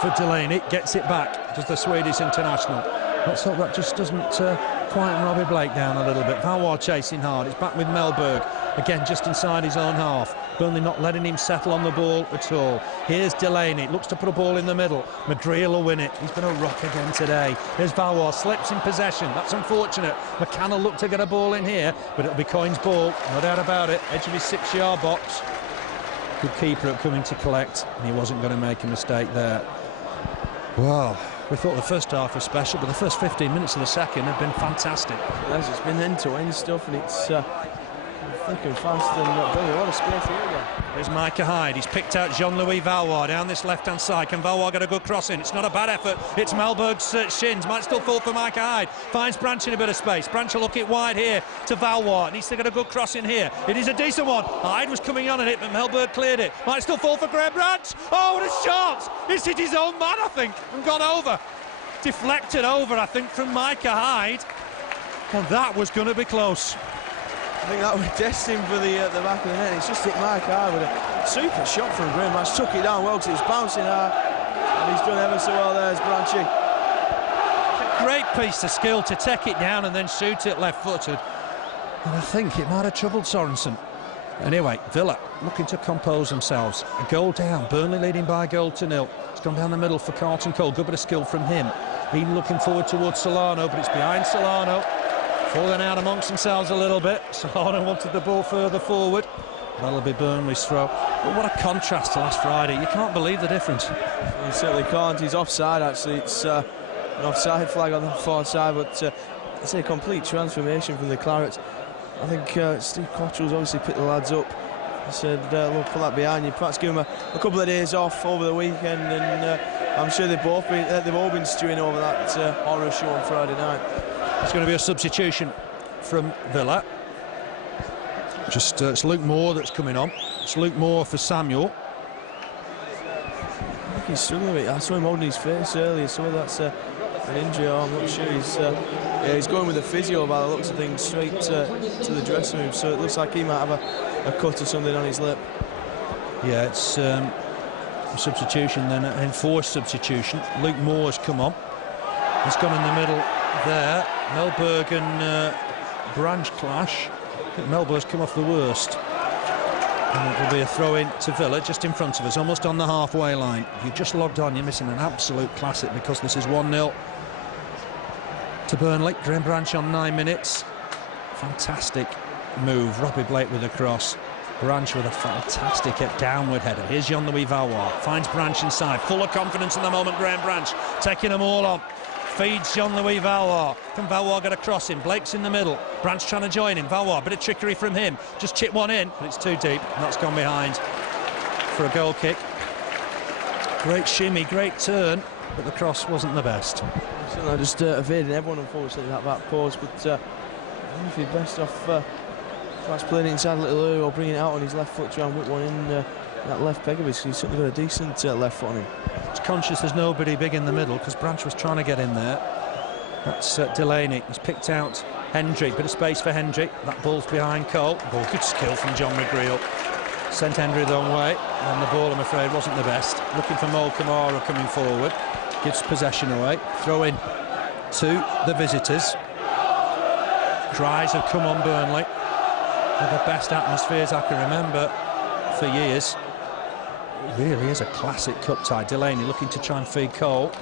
for Delaney, gets it back to the Swedish international. Let's hope that just doesn't quieten Robbie Blake down a little bit. Valois chasing hard. It's back with Melberg. Again, just inside his own half. Burnley not letting him settle on the ball at all. Here's Delaney. Looks to put a ball in the middle. McGreal will win it. He's been a rock again today. Here's Valois. Slips in possession. That's unfortunate. McCann will look to get a ball in here, but it'll be Coyne's ball. No doubt about it. Edge of his 6-yard box. Good keeper at coming to collect, and he wasn't going to make a mistake there. Well, we thought the first half was special, but the first 15 minutes of the second have been fantastic. Yes, it's been end-to-end stuff, and it's thick and fast, and Billy, what a space here again. There's Micah Hyde. He's picked out Jean-Louis Valois down this left-hand side. Can Valois get a good cross in? It's not a bad effort. It's Melberg's shins. Might still fall for Micah Hyde. Finds Branch in a bit of space. Branch will look it wide here to Valois. Needs to get a good cross in here. It is a decent one. Hyde was coming on it, but Melberg cleared it. Might still fall for Graham Branch. Oh, what a shot! It's hit his own man, I think, and gone over. Deflected over, I think, from Micah Hyde. And that was going to be close. I think that was destined for the back of the net. It's just hit Mike Hyde with a super shot from Graham Branch. Took it down well because it was bouncing hard. And he's done ever so well there, as Branchy. A great piece of skill to take it down and then shoot it left-footed. And I think it might have troubled Sorensen. Anyway, Villa looking to compose themselves. A goal down. Burnley leading by a goal to 0. It's gone down the middle for Carlton Cole. Good bit of skill from him. Been looking forward towards Solano, but it's behind Solano. Falling out amongst themselves a little bit. Solano wanted the ball further forward. That'll be Burnley's throw. But what a contrast to last Friday. You can't believe the difference. You certainly can't. He's offside, actually. It's an offside flag on the far side, but it's a complete transformation from the Clarets. I think Steve Cotterill's obviously picked the lads up. He said, look, put that behind you. Perhaps give them a couple of days off over the weekend, and I'm sure they've all been stewing over that horror show on Friday night. It's going to be a substitution from Villa. Just it's Luke Moore that's coming on. It's Luke Moore for Samuel. I think he's struggling a bit. I saw him holding his face earlier, so that's an injury. I'm not sure. He's going with the physio by the looks of things straight to the dressing room, so it looks like he might have a cut or something on his lip. Yeah, it's a substitution then, an enforced substitution. Luke Moore's come on. He's gone in the middle there. Mellberg and Branch clash. I think Mellberg's come off the worst. And it will be a throw-in to Villa, just in front of us, almost on the halfway line. If you've just logged on, you're missing an absolute classic, because this is 1-0 to Burnley. Graham Branch on 9 minutes. Fantastic move. Robbie Blake with a cross. Branch with a fantastic downward header. Here's Jean-Louis Valois. Finds Branch inside. Full of confidence in the moment, Graham Branch. Taking them all on. Feeds Jean-Louis Valois. Can Valois get a cross in? Blake's in the middle. Branch trying to join him. Valois, bit of trickery from him. Just chip one in, but it's too deep. And that's gone behind for a goal kick. Great shimmy, great turn, but the cross wasn't the best. So just evading everyone, unfortunately, at that post. But I don't know if he's best off perhaps playing it inside a little earlier, or bringing it out on his left foot, try and whip one in that left peg of his. He's certainly got a decent left foot on him. He's conscious there's nobody big in the middle, because Branch was trying to get in there. That's Delaney. He's picked out Hendry. Bit of space for Hendry. That ball's behind Cole. Oh, good skill from John McGreal. Sent Hendry the wrong way, and the ball, I'm afraid, wasn't the best. Looking for Mo Camara coming forward. Gives possession away. Throw in to the visitors. Cries have come on Burnley. One of the best atmospheres I can remember for years. It really is a classic cup tie. Delaney looking to try and feed Cole.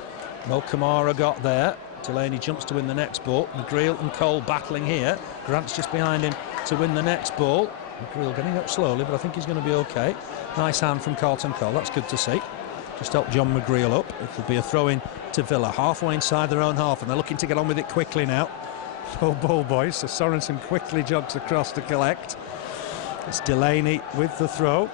Mo Camara got there. Delaney jumps to win the next ball. McGreal and Cole battling here. Grant's just behind him to win the next ball. McGreal getting up slowly, but I think he's going to be OK. Nice hand from Carlton Cole. That's good to see. Just helped John McGreal up. It'll be a throw-in to Villa, halfway inside their own half, and they're looking to get on with it quickly now. Full ball, boys. So Sorensen quickly jogs across to collect. It's Delaney with the throw.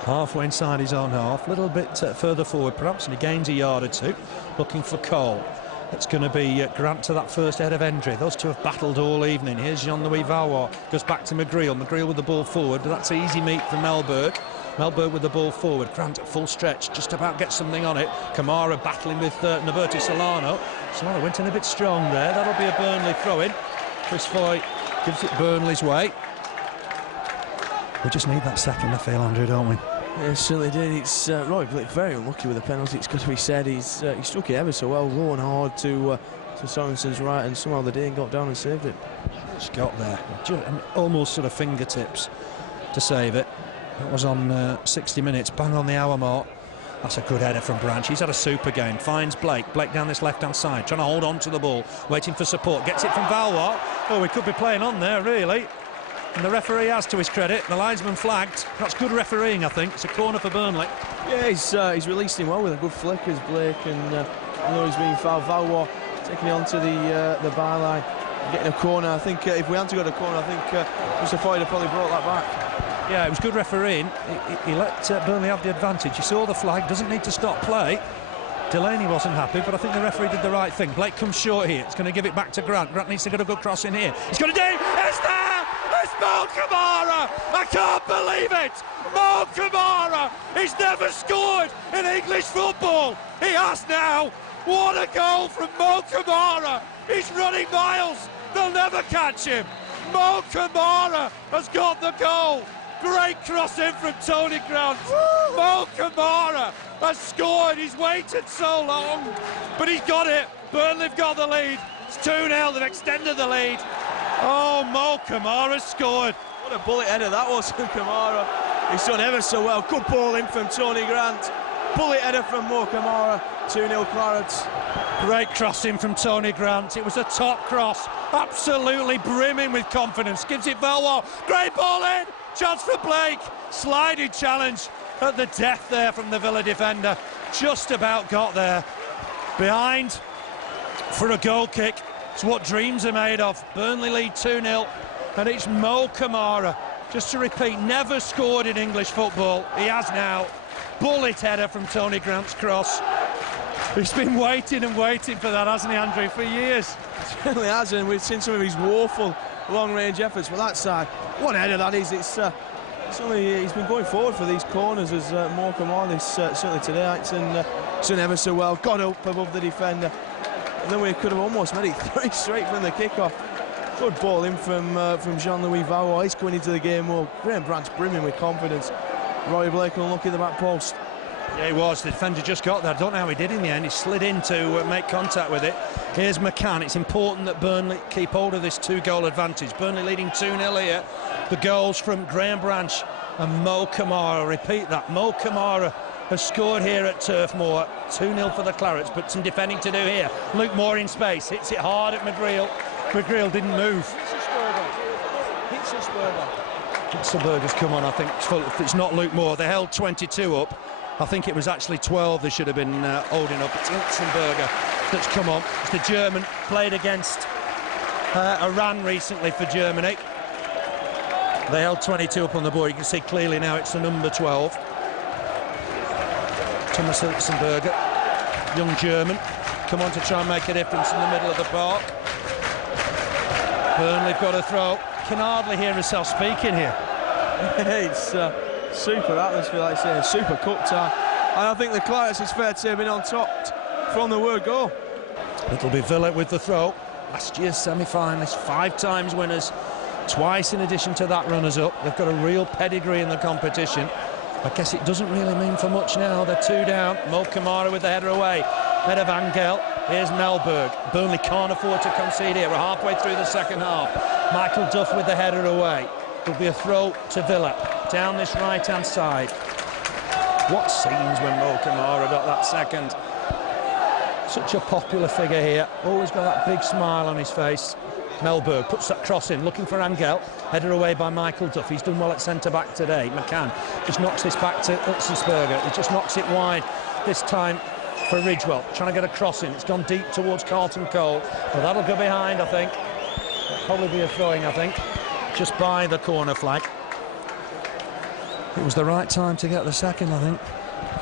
Halfway inside his own half, a little bit further forward perhaps, and he gains a yard or two. Looking for Cole. It's going to be Grant to that first head of Hendry. Those two have battled all evening. Here's Jean-Louis Valois. Goes back to McGreal. McGreal with the ball forward, but that's easy meat for Mellberg. Mellberg with the ball forward. Grant at full stretch, just about gets something on it. Camara battling with Naberti Solano. Solano went in a bit strong there. That'll be a Burnley throw-in. Chris Foy gives it Burnley's way. We just need that second, I feel, Andrew, don't we? Yeah, certainly did. It's Roy Blake very unlucky with the penalty. It's got to be said. He struck it ever so well, low and hard to Sorensen's right, and somehow the Dane got down and saved it. Just got there, almost sort of fingertips to save it. It was on 60 minutes, bang on the hour mark. That's a good header from Branch. He's had a super game. Finds Blake. Blake down this left-hand side, trying to hold on to the ball, waiting for support. Gets it from Valois. Oh, we could be playing on there, really. And the referee has, to his credit, the linesman flagged. That's good refereeing, I think. It's a corner for Burnley. Yeah, he's released him well with a good flick as Blake, and I know he's being fouled. Valois taking it onto the byline, getting a corner. I think if we hadn't got a corner, I think Mr. Foy had probably brought that back. Yeah, it was good refereeing. He let Burnley have the advantage. He saw the flag, doesn't need to stop play. Delaney wasn't happy, but I think the referee did the right thing. Blake comes short here. It's going to give it back to Grant. Grant needs to get a good cross in here. He's going to do it. It's there! It's Mo Camara! I can't believe it! Mo Camara! He's never scored in English football. He has now. What a goal from Mo Camara! He's running miles. They'll never catch him. Mo Camara has got the goal. Great cross in from Tony Grant. Mo Camara has scored. He's waited so long, but he's got it. Burnley have got the lead. It's 2-0. They've extended the lead. Oh, Mo Camara scored. What a bullet header that was from Camara. He's done ever so well. Good ball in from Tony Grant. Bullet header from Mo Camara. 2-0 Clarence. Great crossing from Tony Grant. It was a top cross. Absolutely brimming with confidence. Gives it Valois. Great ball in. Chance for Blake. Sliding challenge at the death there from the Villa defender. Just about got there. Behind for a goal kick. It's what dreams are made of. Burnley lead 2-0, and it's Mo Camara. Just to repeat, never scored in English football. He has now. Bullet header from Tony Grant's cross. He's been waiting and waiting for that, hasn't he, Andrew, for years? It really has, and we've seen some of his woeful long-range efforts for that side. What a header that is. It's only, he's been going forward for these corners as Mo Camara, certainly today, and done ever so well. Got up above the defender, and then we could have almost made it 3 straight from the kick-off. Good ball in from Jean-Louis Valois. He's coming into the game well. Graham Branch brimming with confidence. Roy Blake unlucky at the back post. Yeah, he was. The defender just got there. I don't know how he did in the end. He slid in to make contact with it. Here's McCann. It's important that Burnley keep hold of this 2-goal advantage. Burnley leading 2-0 here. The goals from Graham Branch and Mo Camara. Repeat that. Mo Camara has scored here at Turf Moor. 2-0 for the Clarets, but some defending to do here. Luke Moore in space. Hits it hard at McGreal. McGreal didn't move. Hitzelsberger's come on, I think. It's not Luke Moore. They held 22 up. I think it was actually 12 they should have been holding up. It's Hitzelsberger that's come on. It's the German, played against Iran recently for Germany. They held 22 up on the board. You can see clearly now it's the number 12. Thomas Hitzelsberger, young German, come on to try and make a difference in the middle of the park. Burnley got a throw. Can hardly hear herself speaking here. It's super atmosphere, like I say, super cup time. And I think the Clarets, it's fair to say, have been on top from the word go. It'll be Villa with the throw. Last year's semi-finalists, 5 times winners, twice in addition to that runners-up. They've got a real pedigree in the competition. I guess it doesn't really mean for much now. They're 2 down. Mo Camara with the header away. Head of Angel. Here's Melberg. Burnley can't afford to concede here. We're halfway through the second half. Michael Duff with the header away. There'll be a throw to Villa down this right-hand side. What scenes when Mo Camara got that second. Such a popular figure here. Always got that big smile on his face. Melberg puts that cross in, looking for Angel. Header away by Michael Duff. He's done well at centre-back today. McCann just knocks this back to Hitzelsberger. He just knocks it wide this time for Ridgewell, trying to get a cross in. It's gone deep towards Carlton Cole. Well, that'll go behind, I think. It'll probably be a throwing, I think, just by the corner flag. It was the right time to get the second, I think.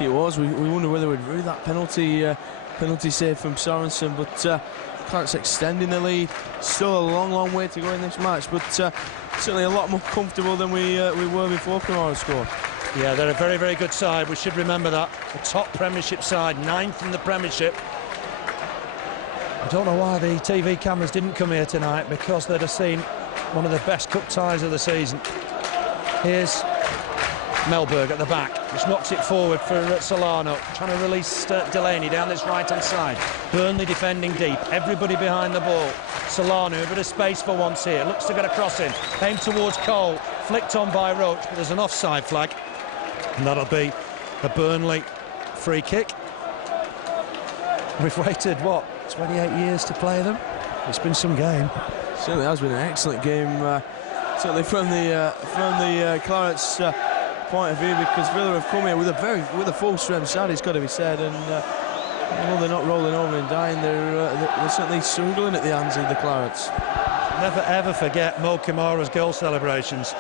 It was. We wonder whether we'd rue that penalty save from Sorensen, but Clarets extending the lead. Still a long way to go in this match, but certainly a lot more comfortable than we were before Camara scored. Yeah, they're a very, very good side. We should remember that. The top Premiership side, 9th in the Premiership. I don't know why the TV cameras didn't come here tonight, because they'd have seen one of the best cup ties of the season. Here's Melberg at the back. Just knocks it forward for Solano. Trying to release Delaney down this right-hand side. Burnley defending deep. Everybody behind the ball. Solano, a bit of space for once here. Looks to get a cross in. Aimed towards Cole. Flicked on by Roach, but there's an offside flag. And that'll be a Burnley free kick. We've waited, what, 28 years to play them? It's been some game. Certainly has been an excellent game, certainly from the Clarets' point of view, because Villa have come here with a full strength side, it's got to be said, and although they're not rolling over and dying, they're certainly struggling at the hands of the Clarets. Never ever forget Mo Camara's goal celebrations.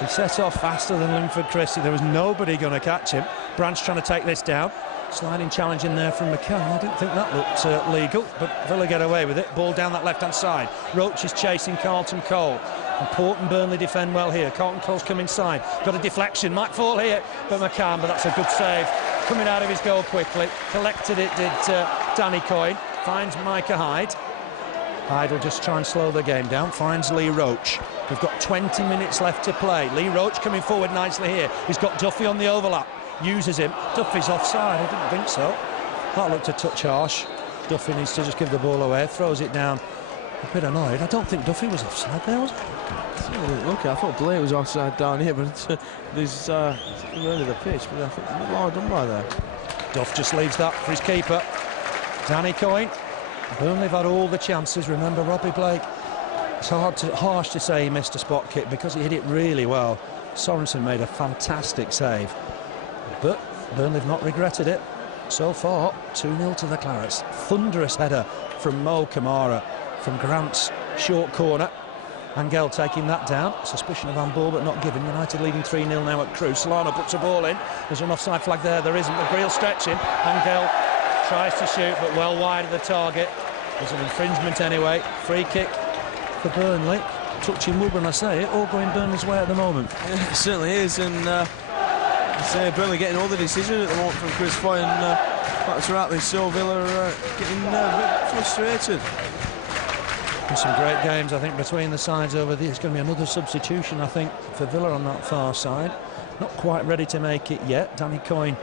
He set off faster than Linford Christie. There was nobody going to catch him. Branch trying to take this down. Sliding challenge in there from McCann. I didn't think that looked legal, but Villa get away with it. Ball down that left-hand side. Roach is chasing Carlton Cole. Important Burnley defend well here. Carlton Cole's come inside. Got a deflection. Might fall here, but McCann, but that's a good save. Coming out of his goal quickly. Collected it, did Danny Coyne. Finds Micah Hyde. Hyde will just try and slow the game down. Finds Lee Roach. We've got 20 minutes left to play. Lee Roach coming forward nicely here. He's got Duffy on the overlap. Uses him. Duffy's offside. I didn't think so. That looked a touch harsh. Duffy needs to just give the ball away. Throws it down. A bit annoyed. I don't think Duffy was offside there, was he? Look, I thought Blake was offside down here, but there's early the pitch. But I think well done by there. Duff just leaves that for his keeper. Danny Coyne. Burnley have had all the chances. Remember Robbie Blake. It's harsh to say he missed a spot kick because he hit it really well. Sorensen made a fantastic save. But Burnley have not regretted it. So far, 2-0 to the Clarets. Thunderous header from Mo Camara. from Grant's short corner. Angel taking that down. Suspicion of handball, but not given. United leading 3-0 now at Crewe. Solano puts a ball in. There's an offside flag there. There isn't. McGreal stretching. Angel tries to shoot, but well wide of the target. There's an infringement anyway. Free kick for Burnley. Touching wood when I say it, all going Burnley's way at the moment. Yeah, it certainly is, and Burnley getting all the decisions at the moment from Chris Foy, and that's rightly so. Villa getting a bit frustrated. And some great games, I think, between the sides over there. It's going to be another substitution, I think, for Villa on that far side. Not quite ready to make it yet. Danny Coyne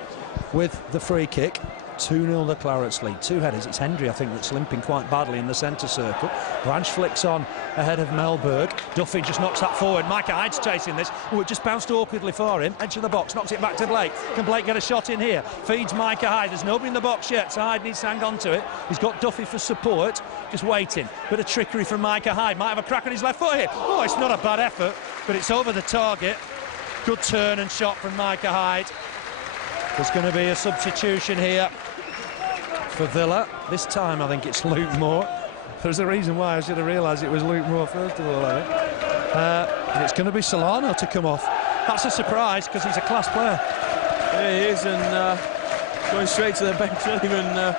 with the free kick. 2-0 the Clarets lead. Two headers. It's Hendry, I think, that's limping quite badly in the centre circle. Branch flicks on ahead of Melberg. Duffy just knocks that forward. Micah Hyde's chasing this. Oh, it just bounced awkwardly for him. Edge of the box, knocks it back to Blake. Can Blake get a shot in here? Feeds Micah Hyde. There's nobody in the box yet, so Hyde needs to hang on to it. He's got Duffy for support. Just waiting. Bit of trickery from Micah Hyde. Might have a crack on his left foot here. Oh, it's not a bad effort, but it's over the target. Good turn and shot from Micah Hyde. There's going to be a substitution here for Villa. This time I think it's Luke Moore. There's a reason why. I should have realised it was Luke Moore first of all, I think. And it's going to be Solano to come off. That's a surprise because he's a class player. Yeah, he is, and going straight to the bench, not even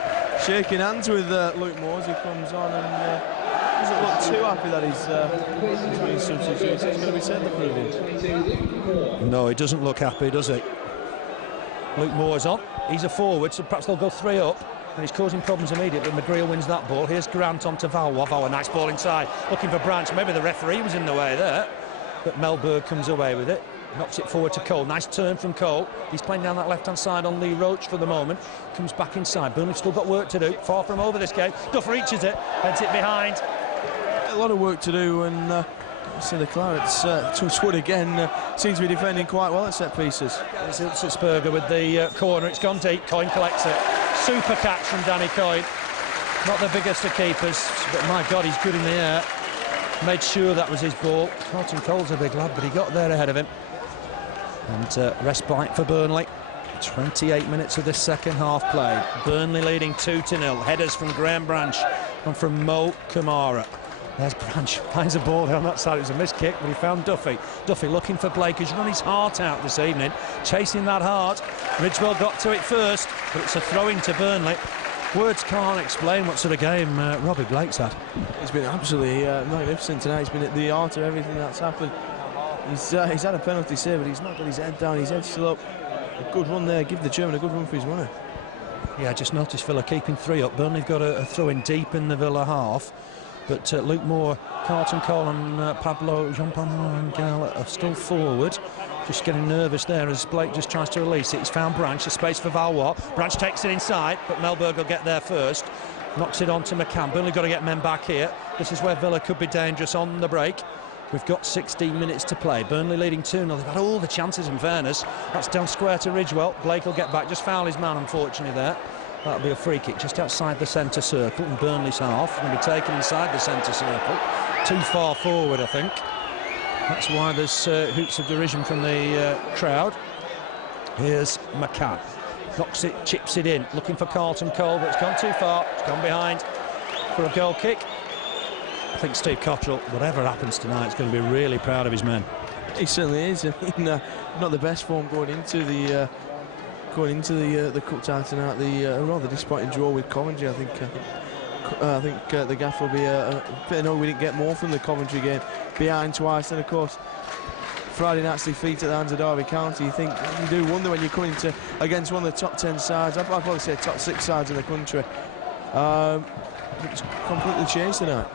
shaking hands with Luke Moore as he comes on, and doesn't look too happy that he's being substituted. He's going to be sent the preview. No, he doesn't look happy, does he? Luke Moore's on. He's a forward, so perhaps they'll go 3 up. And he's causing problems immediately. McGreal wins that ball. Here's Grant on to Valois. Valois, nice ball inside. Looking for Branch. Maybe the referee was in the way there. But Melberg comes away with it. Knocks it forward to Cole. Nice turn from Cole. He's playing down that left-hand side on Lee Roach for the moment. Comes back inside. Burnley've still got work to do. Far from over this game. Duff reaches it. Heads it behind. A lot of work to do, and see the Clarets, Touchwood again, seems to be defending quite well at set pieces. It's Ilsetsberger with the corner. It's gone deep. Coyne collects it. Super catch from Danny Coyne. Not the biggest of keepers, but my God, he's good in the air. Made sure that was his ball. Carlton Cole's a big lad, but he got there ahead of him. And respite for Burnley. 28 minutes of this second half played. Burnley leading 2-0. Headers from Graham Branch and from Mo Camara. There's Branch, finds a ball down that side. It was a missed kick, but he found Duffy. Duffy looking for Blake, who's run his heart out this evening, chasing that heart. Ridgewell got to it first, but it's a throw-in to Burnley. Words can't explain what sort of game Robbie Blake's had. He's been absolutely magnificent tonight. He's been at the heart of everything that's happened. He's had a penalty save, but he's not got his head down. His head's still up. A good run there. Give the German a good run for his money. Yeah, I just noticed Villa keeping 3 up. Burnley've got a throw-in deep in the Villa half. But Luke Moore, Carlton Cole and Jean Pablo Angel are still forward. Just getting nervous there as Blake just tries to release it. He's found Branch, a space for Valois. Branch takes it inside, but Melberg will get there first. Knocks it on to McCann. Burnley got to get men back here. This is where Villa could be dangerous on the break. We've got 16 minutes to play. Burnley leading 2-0. They've had all the chances, in fairness. That's down square to Ridgewell. Blake will get back. Just foul his man, unfortunately, there. That'll be a free kick just outside the centre circle in Burnley's half. Going to be taken inside the centre circle. Too far forward, I think. That's why there's hoots of derision from the crowd. Here's McCann. Knocks it, chips it in. Looking for Carlton Cole, but it's gone too far. It's gone behind for a goal kick. I think Steve Cotterill, whatever happens tonight, is going to be really proud of his men. He certainly is. Not the best form going into the cup tie tonight. The rather disappointing draw with Coventry. I think the gaff will be a bit annoyed we didn't get more from the Coventry game. Behind twice, and of course Friday night's defeat at the hands of Derby County. You do wonder when you're coming against one of the top 10 sides. I'd probably say top 6 sides in the country. It's completely changed tonight.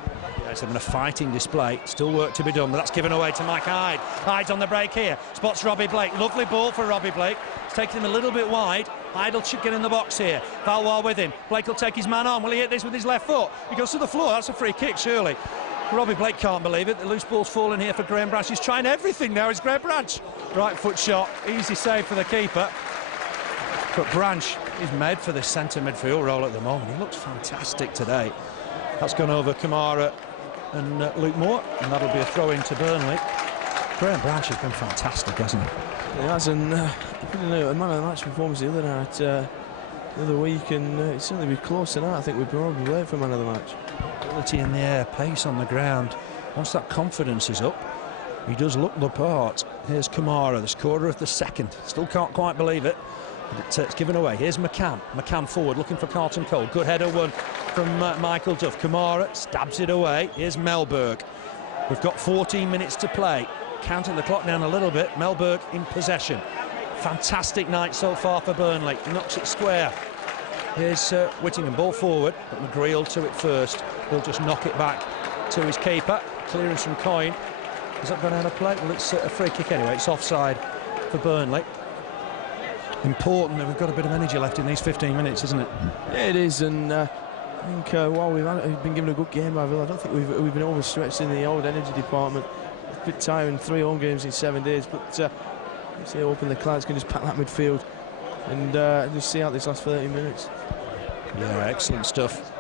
It's having a fighting display. Still work to be done, but that's given away to Mike Hyde. Hyde's on the break here. Spots Robbie Blake. Lovely ball for Robbie Blake. It's taking him a little bit wide. Hyde will get in the box here. Valois with him. Blake will take his man on. Will he hit this with his left foot? He goes to the floor. That's a free kick, surely. Robbie Blake can't believe it. The loose ball's falling here for Graham Branch. He's trying everything now. It's Graham Branch. Right foot shot. Easy save for the keeper. But Branch is made for this centre midfield role at the moment. He looks fantastic today. That's gone over Camara and Luke Moore, and that'll be a throw-in to Burnley. Graham Branch has been fantastic, hasn't he? He has, and a man of the match performance the other night. the other week, and it'd certainly be close tonight. I think we'd probably wait for man of the match. Ability in the air, pace on the ground. Once that confidence is up, he does look the part. Here's Camara, the scorer of the second. Still can't quite believe it, but it's given away. Here's McCann. McCann forward, looking for Carlton Cole. Good header one from Michael Duff. Camara stabs it away. Here's Mellberg. We've got 14 minutes to play. Counting the clock down a little bit. Mellberg in possession. Fantastic night so far for Burnley. He knocks it square. Here's Whittingham, ball forward, but McGreal to it first. He'll just knock it back to his keeper. Clearance from Coyne. Has that gone out of play? Well, it's a free kick anyway. It's offside for Burnley. Important that we've got a bit of energy left in these 15 minutes, isn't it? Yeah, it is, and I think while we've been given a good game by Villa, I don't think we've been overstretched in the old energy department. A bit tiring, 3 home games in 7 days, but see how open the Clydes can just pack that midfield and just see out this last 30 minutes. Yeah, excellent stuff.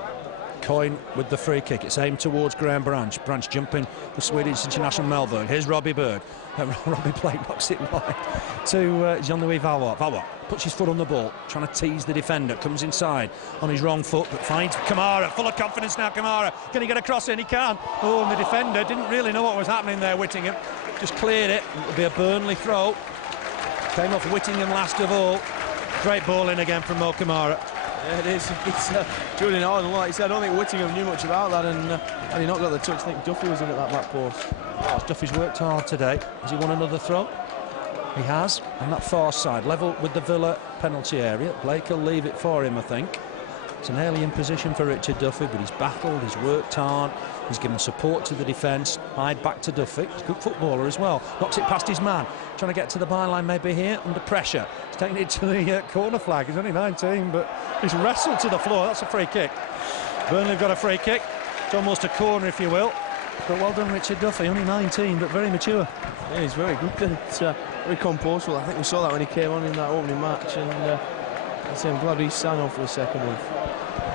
Coyne with the free kick. It's aimed towards Graham Branch. Branch jumping the Swedish international Mellberg. Here's Robbie Berg. Robbie Blake knocks it wide to Jean-Louis Valois. Valois puts his foot on the ball, trying to tease the defender. Comes inside on his wrong foot, but finds Camara. Full of confidence now, Camara. Can he get a cross in? He can. Oh, and the defender didn't really know what was happening there, Whittingham. Just cleared it. It'll be a Burnley throw. Came off Whittingham last of all. Great ball in again from Mo Camara. Yeah, it is. It's good in all. Like I said, I don't think Whittingham knew much about that, and he not got the touch. I think Duffy was in at that back post. Oh, Duffy's worked hard today. Has he won another throw? He has, on that far side, level with the Villa penalty area. Blake will leave it for him, I think. It's an alien position for Richard Duffy, but he's battled, he's worked hard, he's given support to the defence. Hyde back to Duffy. He's a good footballer as well. Knocks it past his man. Trying to get to the byline maybe here, under pressure. He's taking it to the corner flag. He's only 19, but he's wrestled to the floor. That's a free kick. Burnley have got a free kick. It's almost a corner, if you will. But well done, Richard Duffy. Only 19, but very mature. Yeah, he's very good. It's very composed. I think we saw that when he came on in that opening match, and I'm glad he signed on for the second one.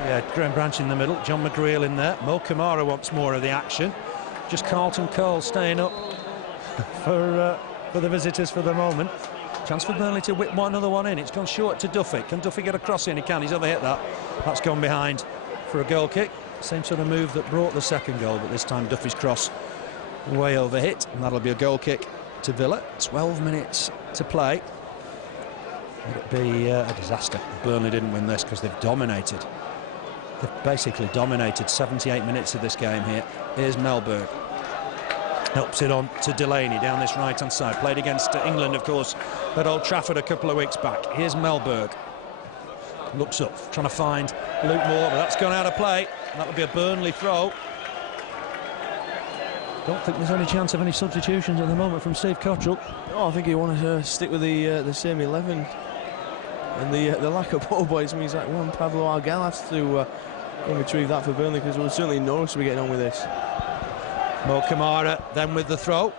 Yeah, Graham Branch in the middle, John McGreal in there. Mo Camara wants more of the action. Just Carlton Cole staying up for the visitors for the moment. Chance for Burnley to whip another one in. It's gone short to Duffy. Can Duffy get a cross in? He can. He's overhit that. That's gone behind for a goal kick. Same sort of move that brought the second goal, but this time Duffy's cross way overhit, and that'll be a goal kick to Villa. 12 minutes to play. It'd be a disaster if Burnley didn't win this, because they've dominated. They've basically dominated 78 minutes of this game here. Here's Mellberg. Helps it on to Delaney down this right-hand side. Played against England, of course, at Old Trafford a couple of weeks back. Here's Mellberg. Looks up, trying to find Luke Moore, but that's gone out of play. That would be a Burnley throw. Don't think there's any chance of any substitutions at the moment from Steve Cotterill. No, I think he wanted to stick with the same 11. And the lack of ball boys means that Juan Pablo Angel has to go and retrieve that for Burnley, because we'll certainly know us to be getting on with this. Mo Camara then with the throw.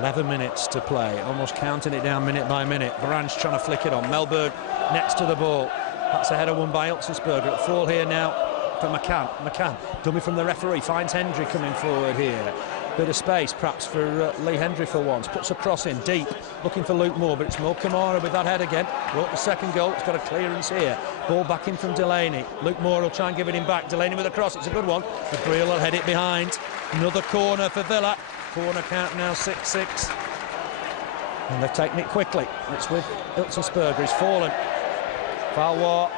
11 minutes to play, almost counting it down minute by minute. Branch trying to flick it on. Mellberg next to the ball. That's a header won by Ilsensberger. At fall here now for McCann. McCann, dummy from the referee, finds Hendry coming forward here. Bit of space perhaps for Lee Hendry for once. Puts a cross in deep, looking for Luke Moore, but it's Mo Camara with that head again. Brought the second goal. It's got a clearance here. Ball back in from Delaney. Luke Moore will try and give it him back. Delaney with a cross. It's a good one. McGreal will head it behind. Another corner for Villa. Corner count now 6-6. And they've taken it quickly. It's with Ilsensberger. He's fallen. Valois.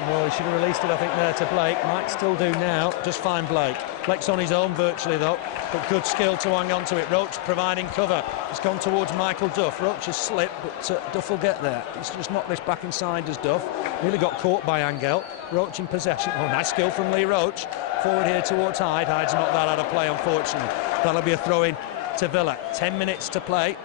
Well, he should have released it, I think, there to Blake. Might still do now. Just find Blake. Blake's on his own virtually, though. But good skill to hang on to it. Roach providing cover. He's gone towards Michael Duff. Roach has slipped, but Duff will get there. He's just knocked this back inside, does Duff. Nearly got caught by Angel. Roach in possession. Oh, nice skill from Lee Roach. Forward here towards Hyde. Hyde's knocked that out of play, unfortunately. That'll be a throw-in to Villa. 10 minutes to play.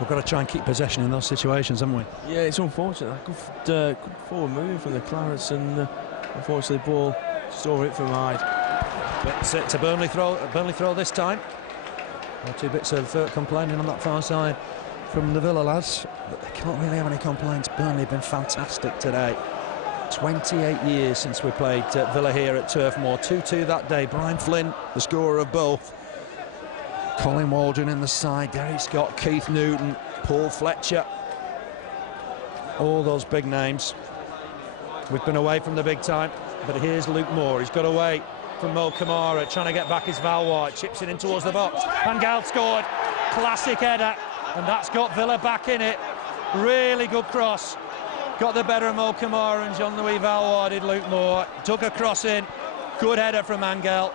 We've got to try and keep possession in those situations, haven't we? Yeah, it's unfortunate. Good forward moving from the Clarets, and unfortunately, ball just over it from Hyde. But it's a Burnley throw this time. Two bits of complaining on that far side from the Villa lads, but they can't really have any complaints. Burnley have been fantastic today. 28 years since we played Villa here at Turf Moor. 2-2 that day. Brian Flynn, the scorer of both. Colin Waldron in the side, Derek Scott, Keith Newton, Paul Fletcher. All those big names. We've been away from the big time, but here's Luke Moore. He's got away from Mo Camara, trying to get back his Valois. Chips it in towards the box. Angel scored. Classic header, and that's got Villa back in it. Really good cross. Got the better of Mo Camara, and Jean-Louis Valois did Luke Moore. Dug a cross in. Good header from Angel.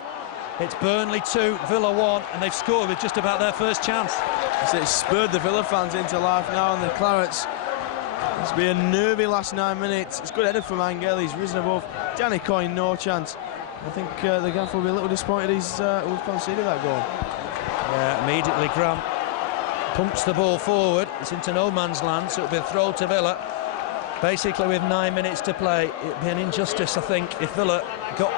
It's Burnley 2, Villa 1, and they've scored with just about their first chance. It's spurred the Villa fans into life now, and the Clarets. It's been a nervy last 9 minutes. It's good header from Angel. He's risen above. Danny Coyne, no chance. I think the gaffer will be a little disappointed we've conceded that goal. Yeah, immediately Grant pumps the ball forward. It's into no man's land, so it'll be a throw to Villa. Basically, with 9 minutes to play, it'd be an injustice, I think, if Villa got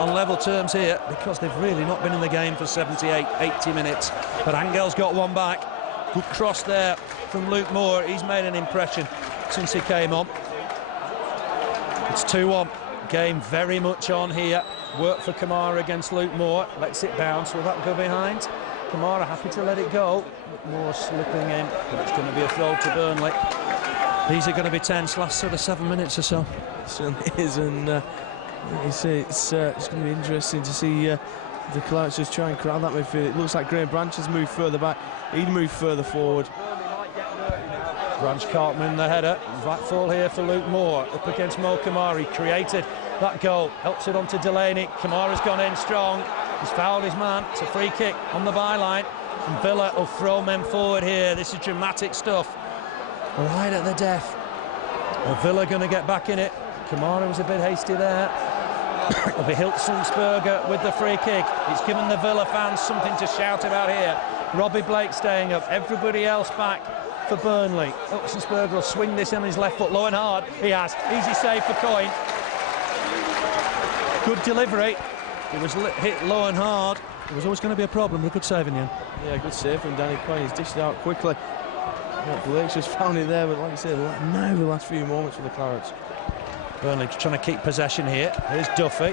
on level terms here, because they've really not been in the game for 78, 80 minutes. But Angel's got one back. Good cross there from Luke Moore. He's made an impression since he came on. It's 2-1. Game very much on here. Work for Camara against Luke Moore. Lets it bounce. Will that go behind? Camara happy to let it go. Moore slipping in, but it's going to be a throw to Burnley. These are going to be tense last sort of 7 minutes or so. It certainly is, and you see, it's going to be interesting to see the Clarets just try and crowd that midfield. It looks like Graham Branch has moved further back. He'd moved further forward. Branch can't win the header. Right fall here for Luke Moore up against Mo Camara. He created that goal, helps it on to Delaney. Kamara's gone in strong. He's fouled his man. It's a free kick on the byline, and Villa will throw men forward here. This is dramatic stuff. Right at the death. Well, Villa going to get back in it. Camara was a bit hasty there. It'll be Hiltzensberger with the free kick. It's given the Villa fans something to shout about here. Robbie Blake staying up. Everybody else back for Burnley. Hiltzensberger will swing this on his left foot low and hard. He has. Easy save for Coyne. Good delivery. It was hit low and hard. It was always going to be a problem, but a good save in the end. Yeah, good save from Danny Coyne. He's dished it out quickly. Yeah, Blake's just found it there, but like I said, now the last few moments for the Clarets. Burnley trying to keep possession here. Here's Duffy.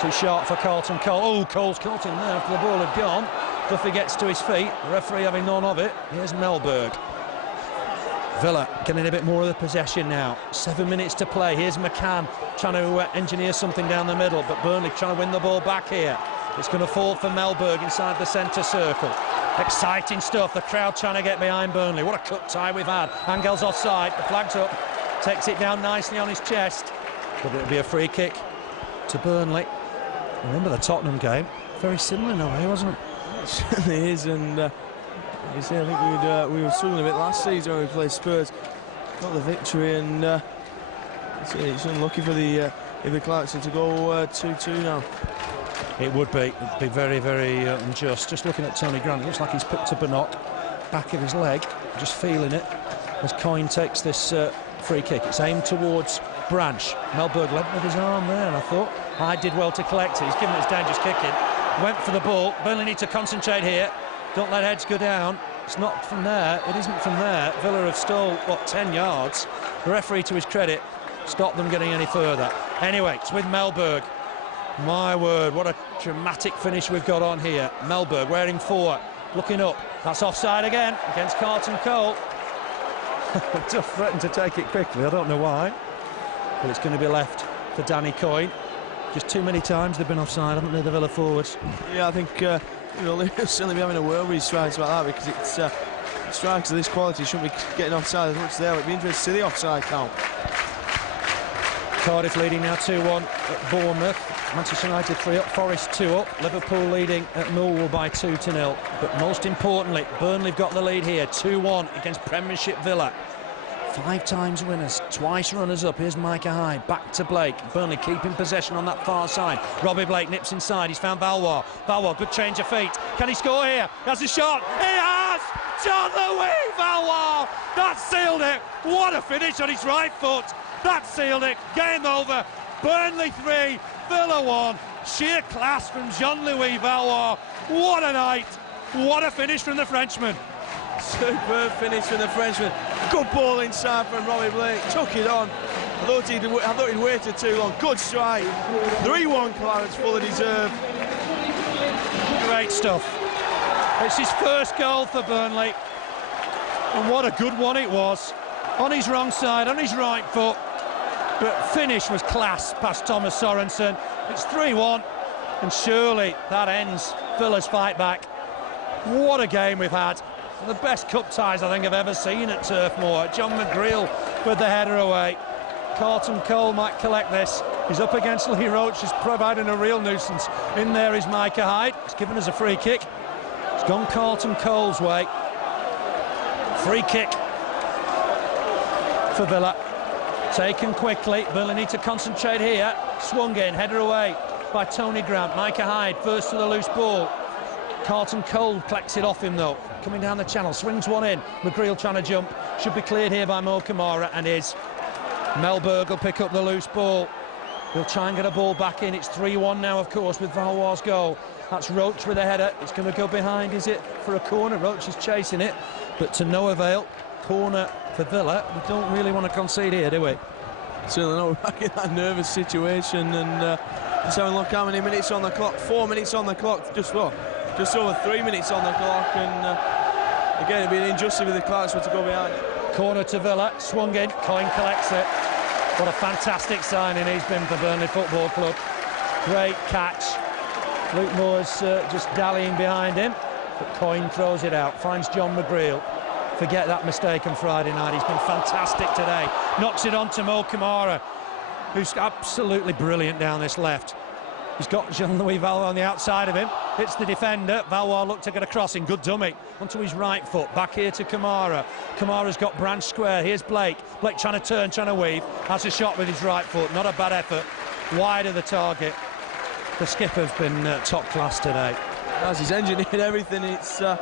Too sharp for Carlton Cole. Oh, Cole's caught him there after the ball had gone. Duffy gets to his feet. The referee having none of it. Here's Melberg. Villa getting a bit more of the possession now. 7 minutes to play. Here's McCann trying to engineer something down the middle, but Burnley trying to win the ball back here. It's going to fall for Melberg inside the centre circle. Exciting stuff. The crowd trying to get behind Burnley. What a cut tie we've had. Angel's offside. The flag's up. Takes it down nicely on his chest. But it'll be a free kick to Burnley. Remember the Tottenham game? Very similar in a way, wasn't it? It certainly is, and you see, I think we were struggling a bit last season when we played Spurs. Got the victory, and it's unlucky for the Clarets to go 2-2 now. It would be. It'd be very, very unjust. Just looking at Tony Grant, it looks like he's picked up a knock. Back of his leg, just feeling it. As Coyne takes this free kick. It's aimed towards Branch. Melberg led with his arm there, and I thought Hyde did well to collect it. He's given his dangerous kick in. Went for the ball. Burnley need to concentrate here. Don't let heads go down. It's not from there. It isn't from there. Villa have stole, what, 10 yards. The referee, to his credit, stopped them getting any further. Anyway, it's with Melberg. My word, what a dramatic finish we've got on here. Melberg wearing 4, looking up. That's offside again against Carlton Cole. Duff threatened to take it quickly. I don't know why. But it's going to be left for Danny Coyne. Just too many times they've been offside, haven't they, the Villa forwards? Yeah, I think they'll certainly be having a word with his strikes about that, because it's strikes of this quality shouldn't be getting offside as much there. It'd be interesting to see the offside count. Cardiff leading now 2-1 at Bournemouth. Manchester United 3 up, Forest 2 up. Liverpool leading at Millwall by 2-0. But most importantly, Burnley have got the lead here, 2-1 against Premiership Villa. 5 times winners, twice runners-up. Here's Micah Hyde, back to Blake. Burnley keeping possession on that far side. Robbie Blake nips inside, he's found Valois. Valois, good change of feet. Can he score here? Has a shot. He has! Jean-Louis Valois! That sealed it. What a finish on his right foot. That sealed it. Game over. Burnley 3, Villa 1. Sheer class from Jean-Louis Valois. What a night. What a finish from the Frenchman. Superb finish from the Frenchman. Good ball inside from Robbie Blake. Took it on. I thought he'd waited too long. Good strike. 3-1 Clarets, fully deserved. Great stuff. It's his first goal for Burnley. And what a good one it was. On his wrong side, on his right foot. but finish was class past Thomas Sorensen. It's 3-1, and surely that ends Villa's fight back. What a game we've had. The best cup ties I think I've ever seen at Turf Moor. John McGreal with the header away. Carlton Cole might collect this. He's up against Lee Roach, he's providing a real nuisance. In there is Micah Hyde. He's given us a free kick. It's gone Carlton Cole's way. Free kick for Villa. Taken quickly. Villa need to concentrate here. Swung in, header away by Tony Grant. Micah Hyde first to the loose ball. Carlton Cole collects it off him though. Coming down the channel, swings one in. McGreal trying to jump. Should be cleared here by Mo Camara, and is. Melberg will pick up the loose ball. He'll try and get a ball back in. It's 3-1 now, of course, with Valois' goal. That's Roach with a header. It's going to go behind, is it, for a corner? Roach is chasing it, but to no avail. Corner for Villa. We don't really want to concede here, do we? Certainly not. We're back in that nervous situation, and let's have a look how many minutes on the clock. 4 minutes on the clock. Just over 3 minutes on the clock, and again, it'd be an injustice with the Clarks to go behind. Corner to Villa, swung in, Coyne collects it. What a fantastic signing he's been for Burnley Football Club. Great catch. Luke Moore's just dallying behind him, but Coyne throws it out, finds John McGreal. Forget that mistake on Friday night, he's been fantastic today. Knocks it on to Mo Camara, who's absolutely brilliant down this left. He's got Jean-Louis Valois on the outside of him. Hits the defender. Valois looked to get a crossing. Good dummy. Onto his right foot. Back here to Camara. Camara's got Branch square. Here's Blake. Blake trying to turn, trying to weave. Has a shot with his right foot. Not a bad effort. Wide of the target. The skipper's been top class today. As he's engineered everything, it's a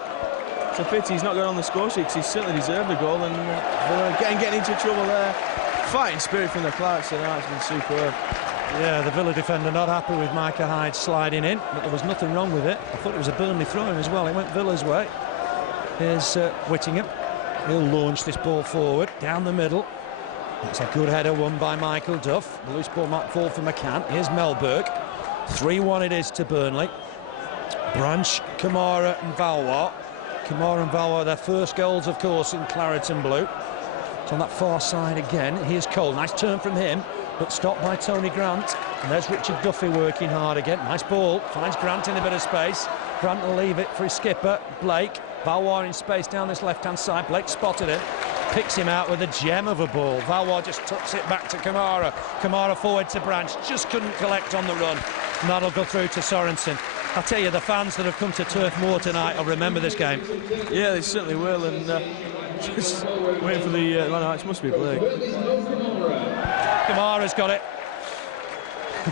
pity he's not going on the score sheet, because he certainly deserved a goal, and getting into trouble there. Fighting spirit from the Clarks tonight has been superb. Yeah, the Villa defender not happy with Micah Hyde sliding in, but there was nothing wrong with it. I thought it was a Burnley throw-in as well. It went Villa's way. Here's Whittingham. He'll launch this ball forward, down the middle. It's a good header won by Michael Duff. The loose ball might fall for McCann. Here's Melberg. 3-1 it is to Burnley. Branch, Camara and Valois. Camara and Valois, their first goals, of course, in claret and blue. It's on that far side again. Here's Cole. Nice turn from him, but stopped by Tony Grant. And there's Richard Duffy working hard again. Nice ball. Finds Grant in a bit of space. Grant will leave it for his skipper, Blake. Valois in space down this left-hand side. Blake spotted it. Picks him out with a gem of a ball. Valois just tucks it back to Camara. Camara forward to Branch. Just couldn't collect on the run. And that'll go through to Sorensen. I tell you, the fans that have come to Turf Moor tonight will remember this game. Yeah, they certainly will. And just waiting for the man of it must be Blake. Kamara's got it.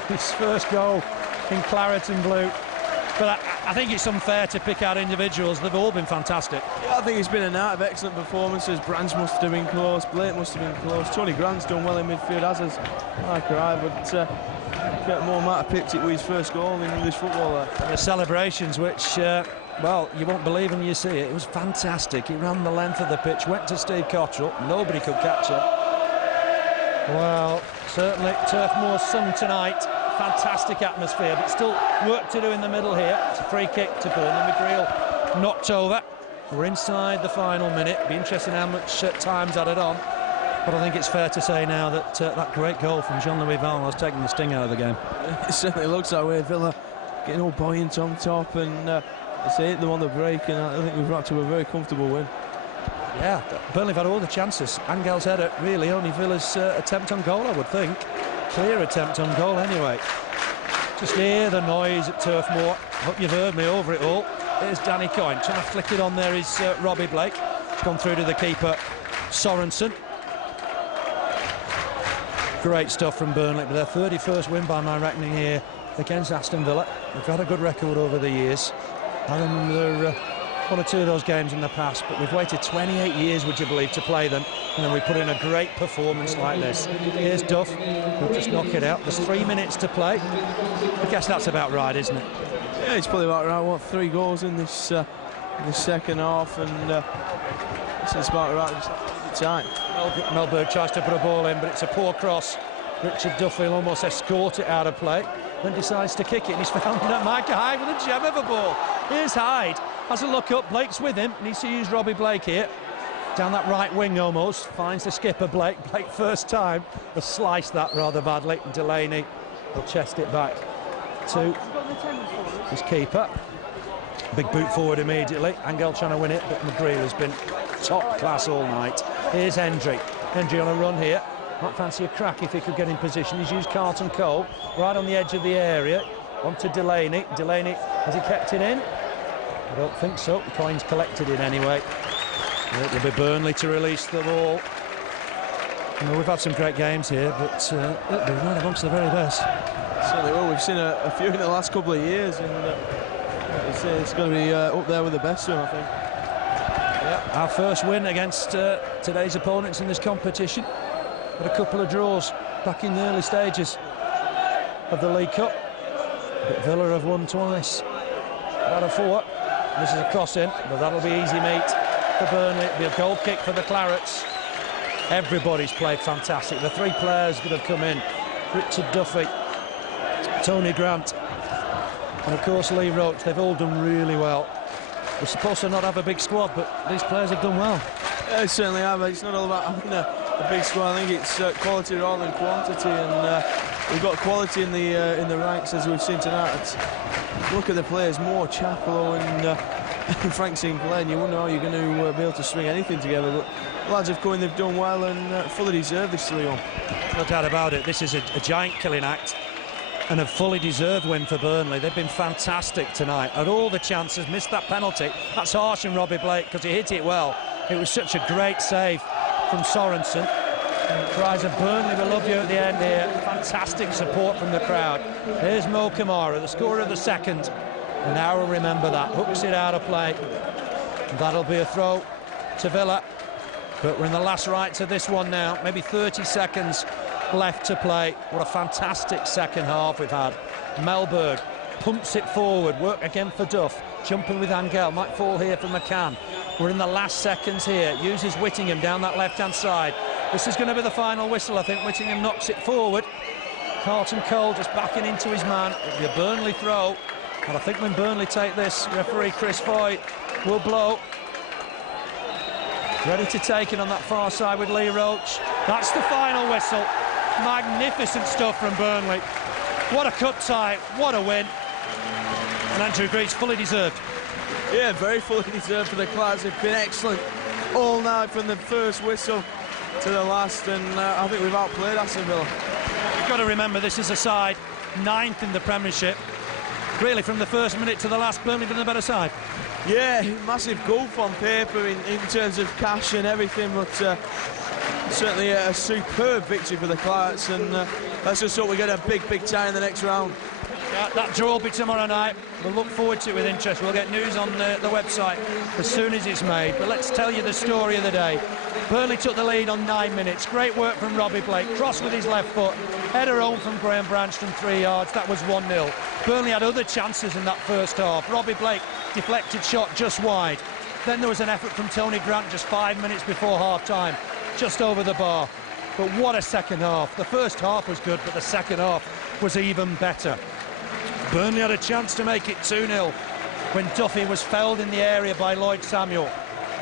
His first goal in claret and blue. But I think it's unfair to pick out individuals. They've all been fantastic. Yeah, I think it's been a night of excellent performances. Branch must have been close. Blake must have been close. Tony Grant's done well in midfield, as has Micah Hyde. But Moore might have picked it with his first goal in English football there. And the celebrations, which, well, you won't believe when you see it. It was fantastic. He ran the length of the pitch, went to Steve Cotterill. Nobody could catch him. Well, certainly Turf Moor sung tonight. Fantastic atmosphere, but still work to do in the middle here. It's a free kick to Burnley. McGreal knocked over. We're inside the final minute. Be interesting how much time's added on. But I think it's fair to say now that that great goal from Jean-Louis Valois has taken the sting out of the game. It certainly looks that way. Villa getting all buoyant on top, and it's hit them on the break, and I think we've wrapped up a very comfortable win. Yeah, Burnley have had all the chances. Angel's header, really only Villa's attempt on goal, I would think. Clear attempt on goal anyway. Just hear the noise at Turf Moor. Hope you've heard me over it all. Here's Danny Coyne trying to flick it on. There is Robbie Blake. It's gone through to the keeper, Sorensen. Great stuff from Burnley, but their 31st win by my reckoning here against Aston Villa. We've had a good record over the years. I remember one or two of those games in the past, but we've waited 28 years, would you believe, to play them, and then we put in a great performance like this. Here's Duff, we'll just knock it out. There's 3 minutes to play. I guess that's about right, isn't it? Yeah, it's probably about right. What, 3 goals in this second half, and it's about right. Time. Melberg tries to put a ball in, but it's a poor cross. Richard Duffy will almost escort it out of play, then decides to kick it, and he's found that Micah Hyde with a gem of a ball. Here's Hyde, has a look up, Blake's with him, needs to use Robbie Blake here. down that right wing almost, finds the skipper Blake. Blake first time has sliced that rather badly. Delaney will chest it back to his keeper. Big boot forward immediately. Angel trying to win it, but McGree has been top class all night. Here's Hendry. Hendry on a run here. Might fancy a crack if he could get in position. He's used Carlton Cole right on the edge of the area. On to Delaney. Delaney, has he kept it in? I don't think so. The coin's collected it anyway. It'll be Burnley to release the ball. You know, we've had some great games here, but it'll be right amongst the very best. Certainly will. We've seen a few in the last couple of years, and it's going to be up there with the best of them, I think. Yeah, our first win against today's opponents in this competition. Had a couple of draws back in the early stages of the League Cup. But Villa have won twice out of 4. This is a cross-in, but that'll be easy meat for Burnley. It'll be a goal kick for the Clarets. Everybody's played fantastic. The 3 players that have come in, Richard Duffy, Tony Grant, and of course Lee Roach, they've all done really well. We're supposed to not have a big squad, but these players have done well. Yeah, they certainly have. It's not all about having a big squad. I think it's quality rather than quantity, and we've got quality in the ranks as we've seen tonight. Look at the players, Moore, Chapello and Frank Sinclair, and you wonder how you're going to be able to string anything together, but the lads have come in, they've done well, and fully deserved this 3-1. No doubt about it. This is a giant killing act and a fully deserved win for Burnley. They've been fantastic tonight. Had all the chances, missed that penalty. That's harsh on Robbie Blake because he hit it well. It was such a great save from Sorensen. Cries of Burnley, we love you at the end here. Fantastic support from the crowd. Here's Mo Camara, the scorer of the second. And now we'll remember that. Hooks it out of play. And that'll be a throw to Villa. But we're in the last rights of this one now. Maybe 30 seconds left to play. What a fantastic second half we've had. Melberg pumps it forward. Work again for Duff. Jumping with Angel. Might fall here for McCann. We're in the last seconds here. Uses Whittingham down that left-hand side. This is going to be the final whistle, I think. Whittingham knocks it forward. Carlton Cole just backing into his man. It'll be a Burnley throw. And I think when Burnley take this, referee Chris Foy will blow. Ready to take it on that far side with Lee Roach. That's the final whistle. Magnificent stuff from Burnley. What a cut tie, what a win. And Andrew agrees, fully deserved. Yeah, very fully deserved for the Clarets. They've been excellent all night from the first whistle to the last, and I think we've outplayed Aston Villa. You've got to remember, this is a side 9th in the Premiership. Really, from the first minute to the last, Burnley been the better side. Yeah, massive gulf on paper in terms of cash and everything, but certainly a superb victory for the Clarets, and let's just hope we get a big tie in the next round. Yeah, that draw will be tomorrow night. We'll look forward to it with interest. We'll get news on the website as soon as it's made. But let's tell you the story of the day. Burnley took the lead on 9 minutes. Great work from Robbie Blake. Cross with his left foot. Header home from Graham Branch from 3 yards. That was 1-0. Burnley had other chances in that first half. Robbie Blake deflected shot just wide. Then there was an effort from Tony Grant just 5 minutes before half-time, just over the bar. But what a second half. The first half was good, but the second half was even better. Burnley had a chance to make it 2-0 when Duffy was felled in the area by Lloyd Samuel.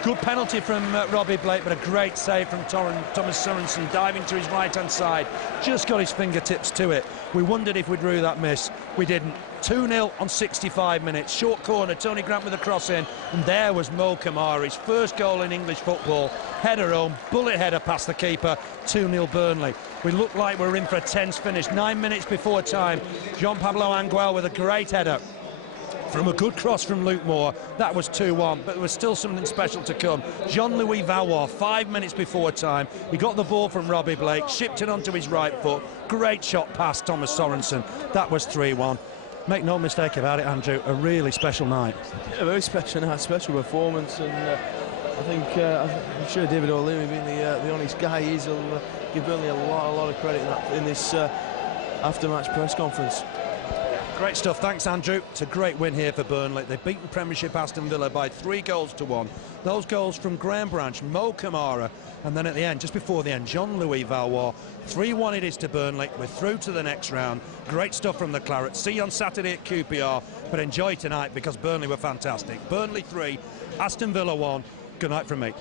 Good penalty from Robbie Blake, but a great save from Thomas Sorensen, diving to his right-hand side. Just got his fingertips to it. We wondered if we'd rue that miss. We didn't. 2-0 on 65 minutes. Short corner, Tony Grant with a cross in, and there was Mo Camara, his first goal in English football. Header home, bullet header past the keeper. 2-0 Burnley. We looked like we were in for a tense finish. 9 minutes before time, Jean Pablo Angel with a great header from a good cross from Luke Moore. That was 2-1, but there was still something special to come. Jean-Louis Valois, 5 minutes before time. He got the ball from Robbie Blake, shipped it onto his right foot. Great shot past Thomas Sorensen. That was 3-1. Make no mistake about it, Andrew, a really special night. Yeah, very special night, special performance, and I think I'm sure David O'Leary, being the honest guy he is, will give Burnley a lot of credit in this after-match press conference. Great stuff, thanks Andrew. It's a great win here for Burnley. They've beaten Premiership Aston Villa by 3-1. Those goals from Graham Branch, Mo Camara, and then at the end, just before the end, Jean-Louis Valois. 3-1 it is to Burnley. We're through to the next round. Great stuff from the Clarets. See you on Saturday at QPR, but enjoy tonight because Burnley were fantastic. Burnley 3, Aston Villa 1. Good night from me.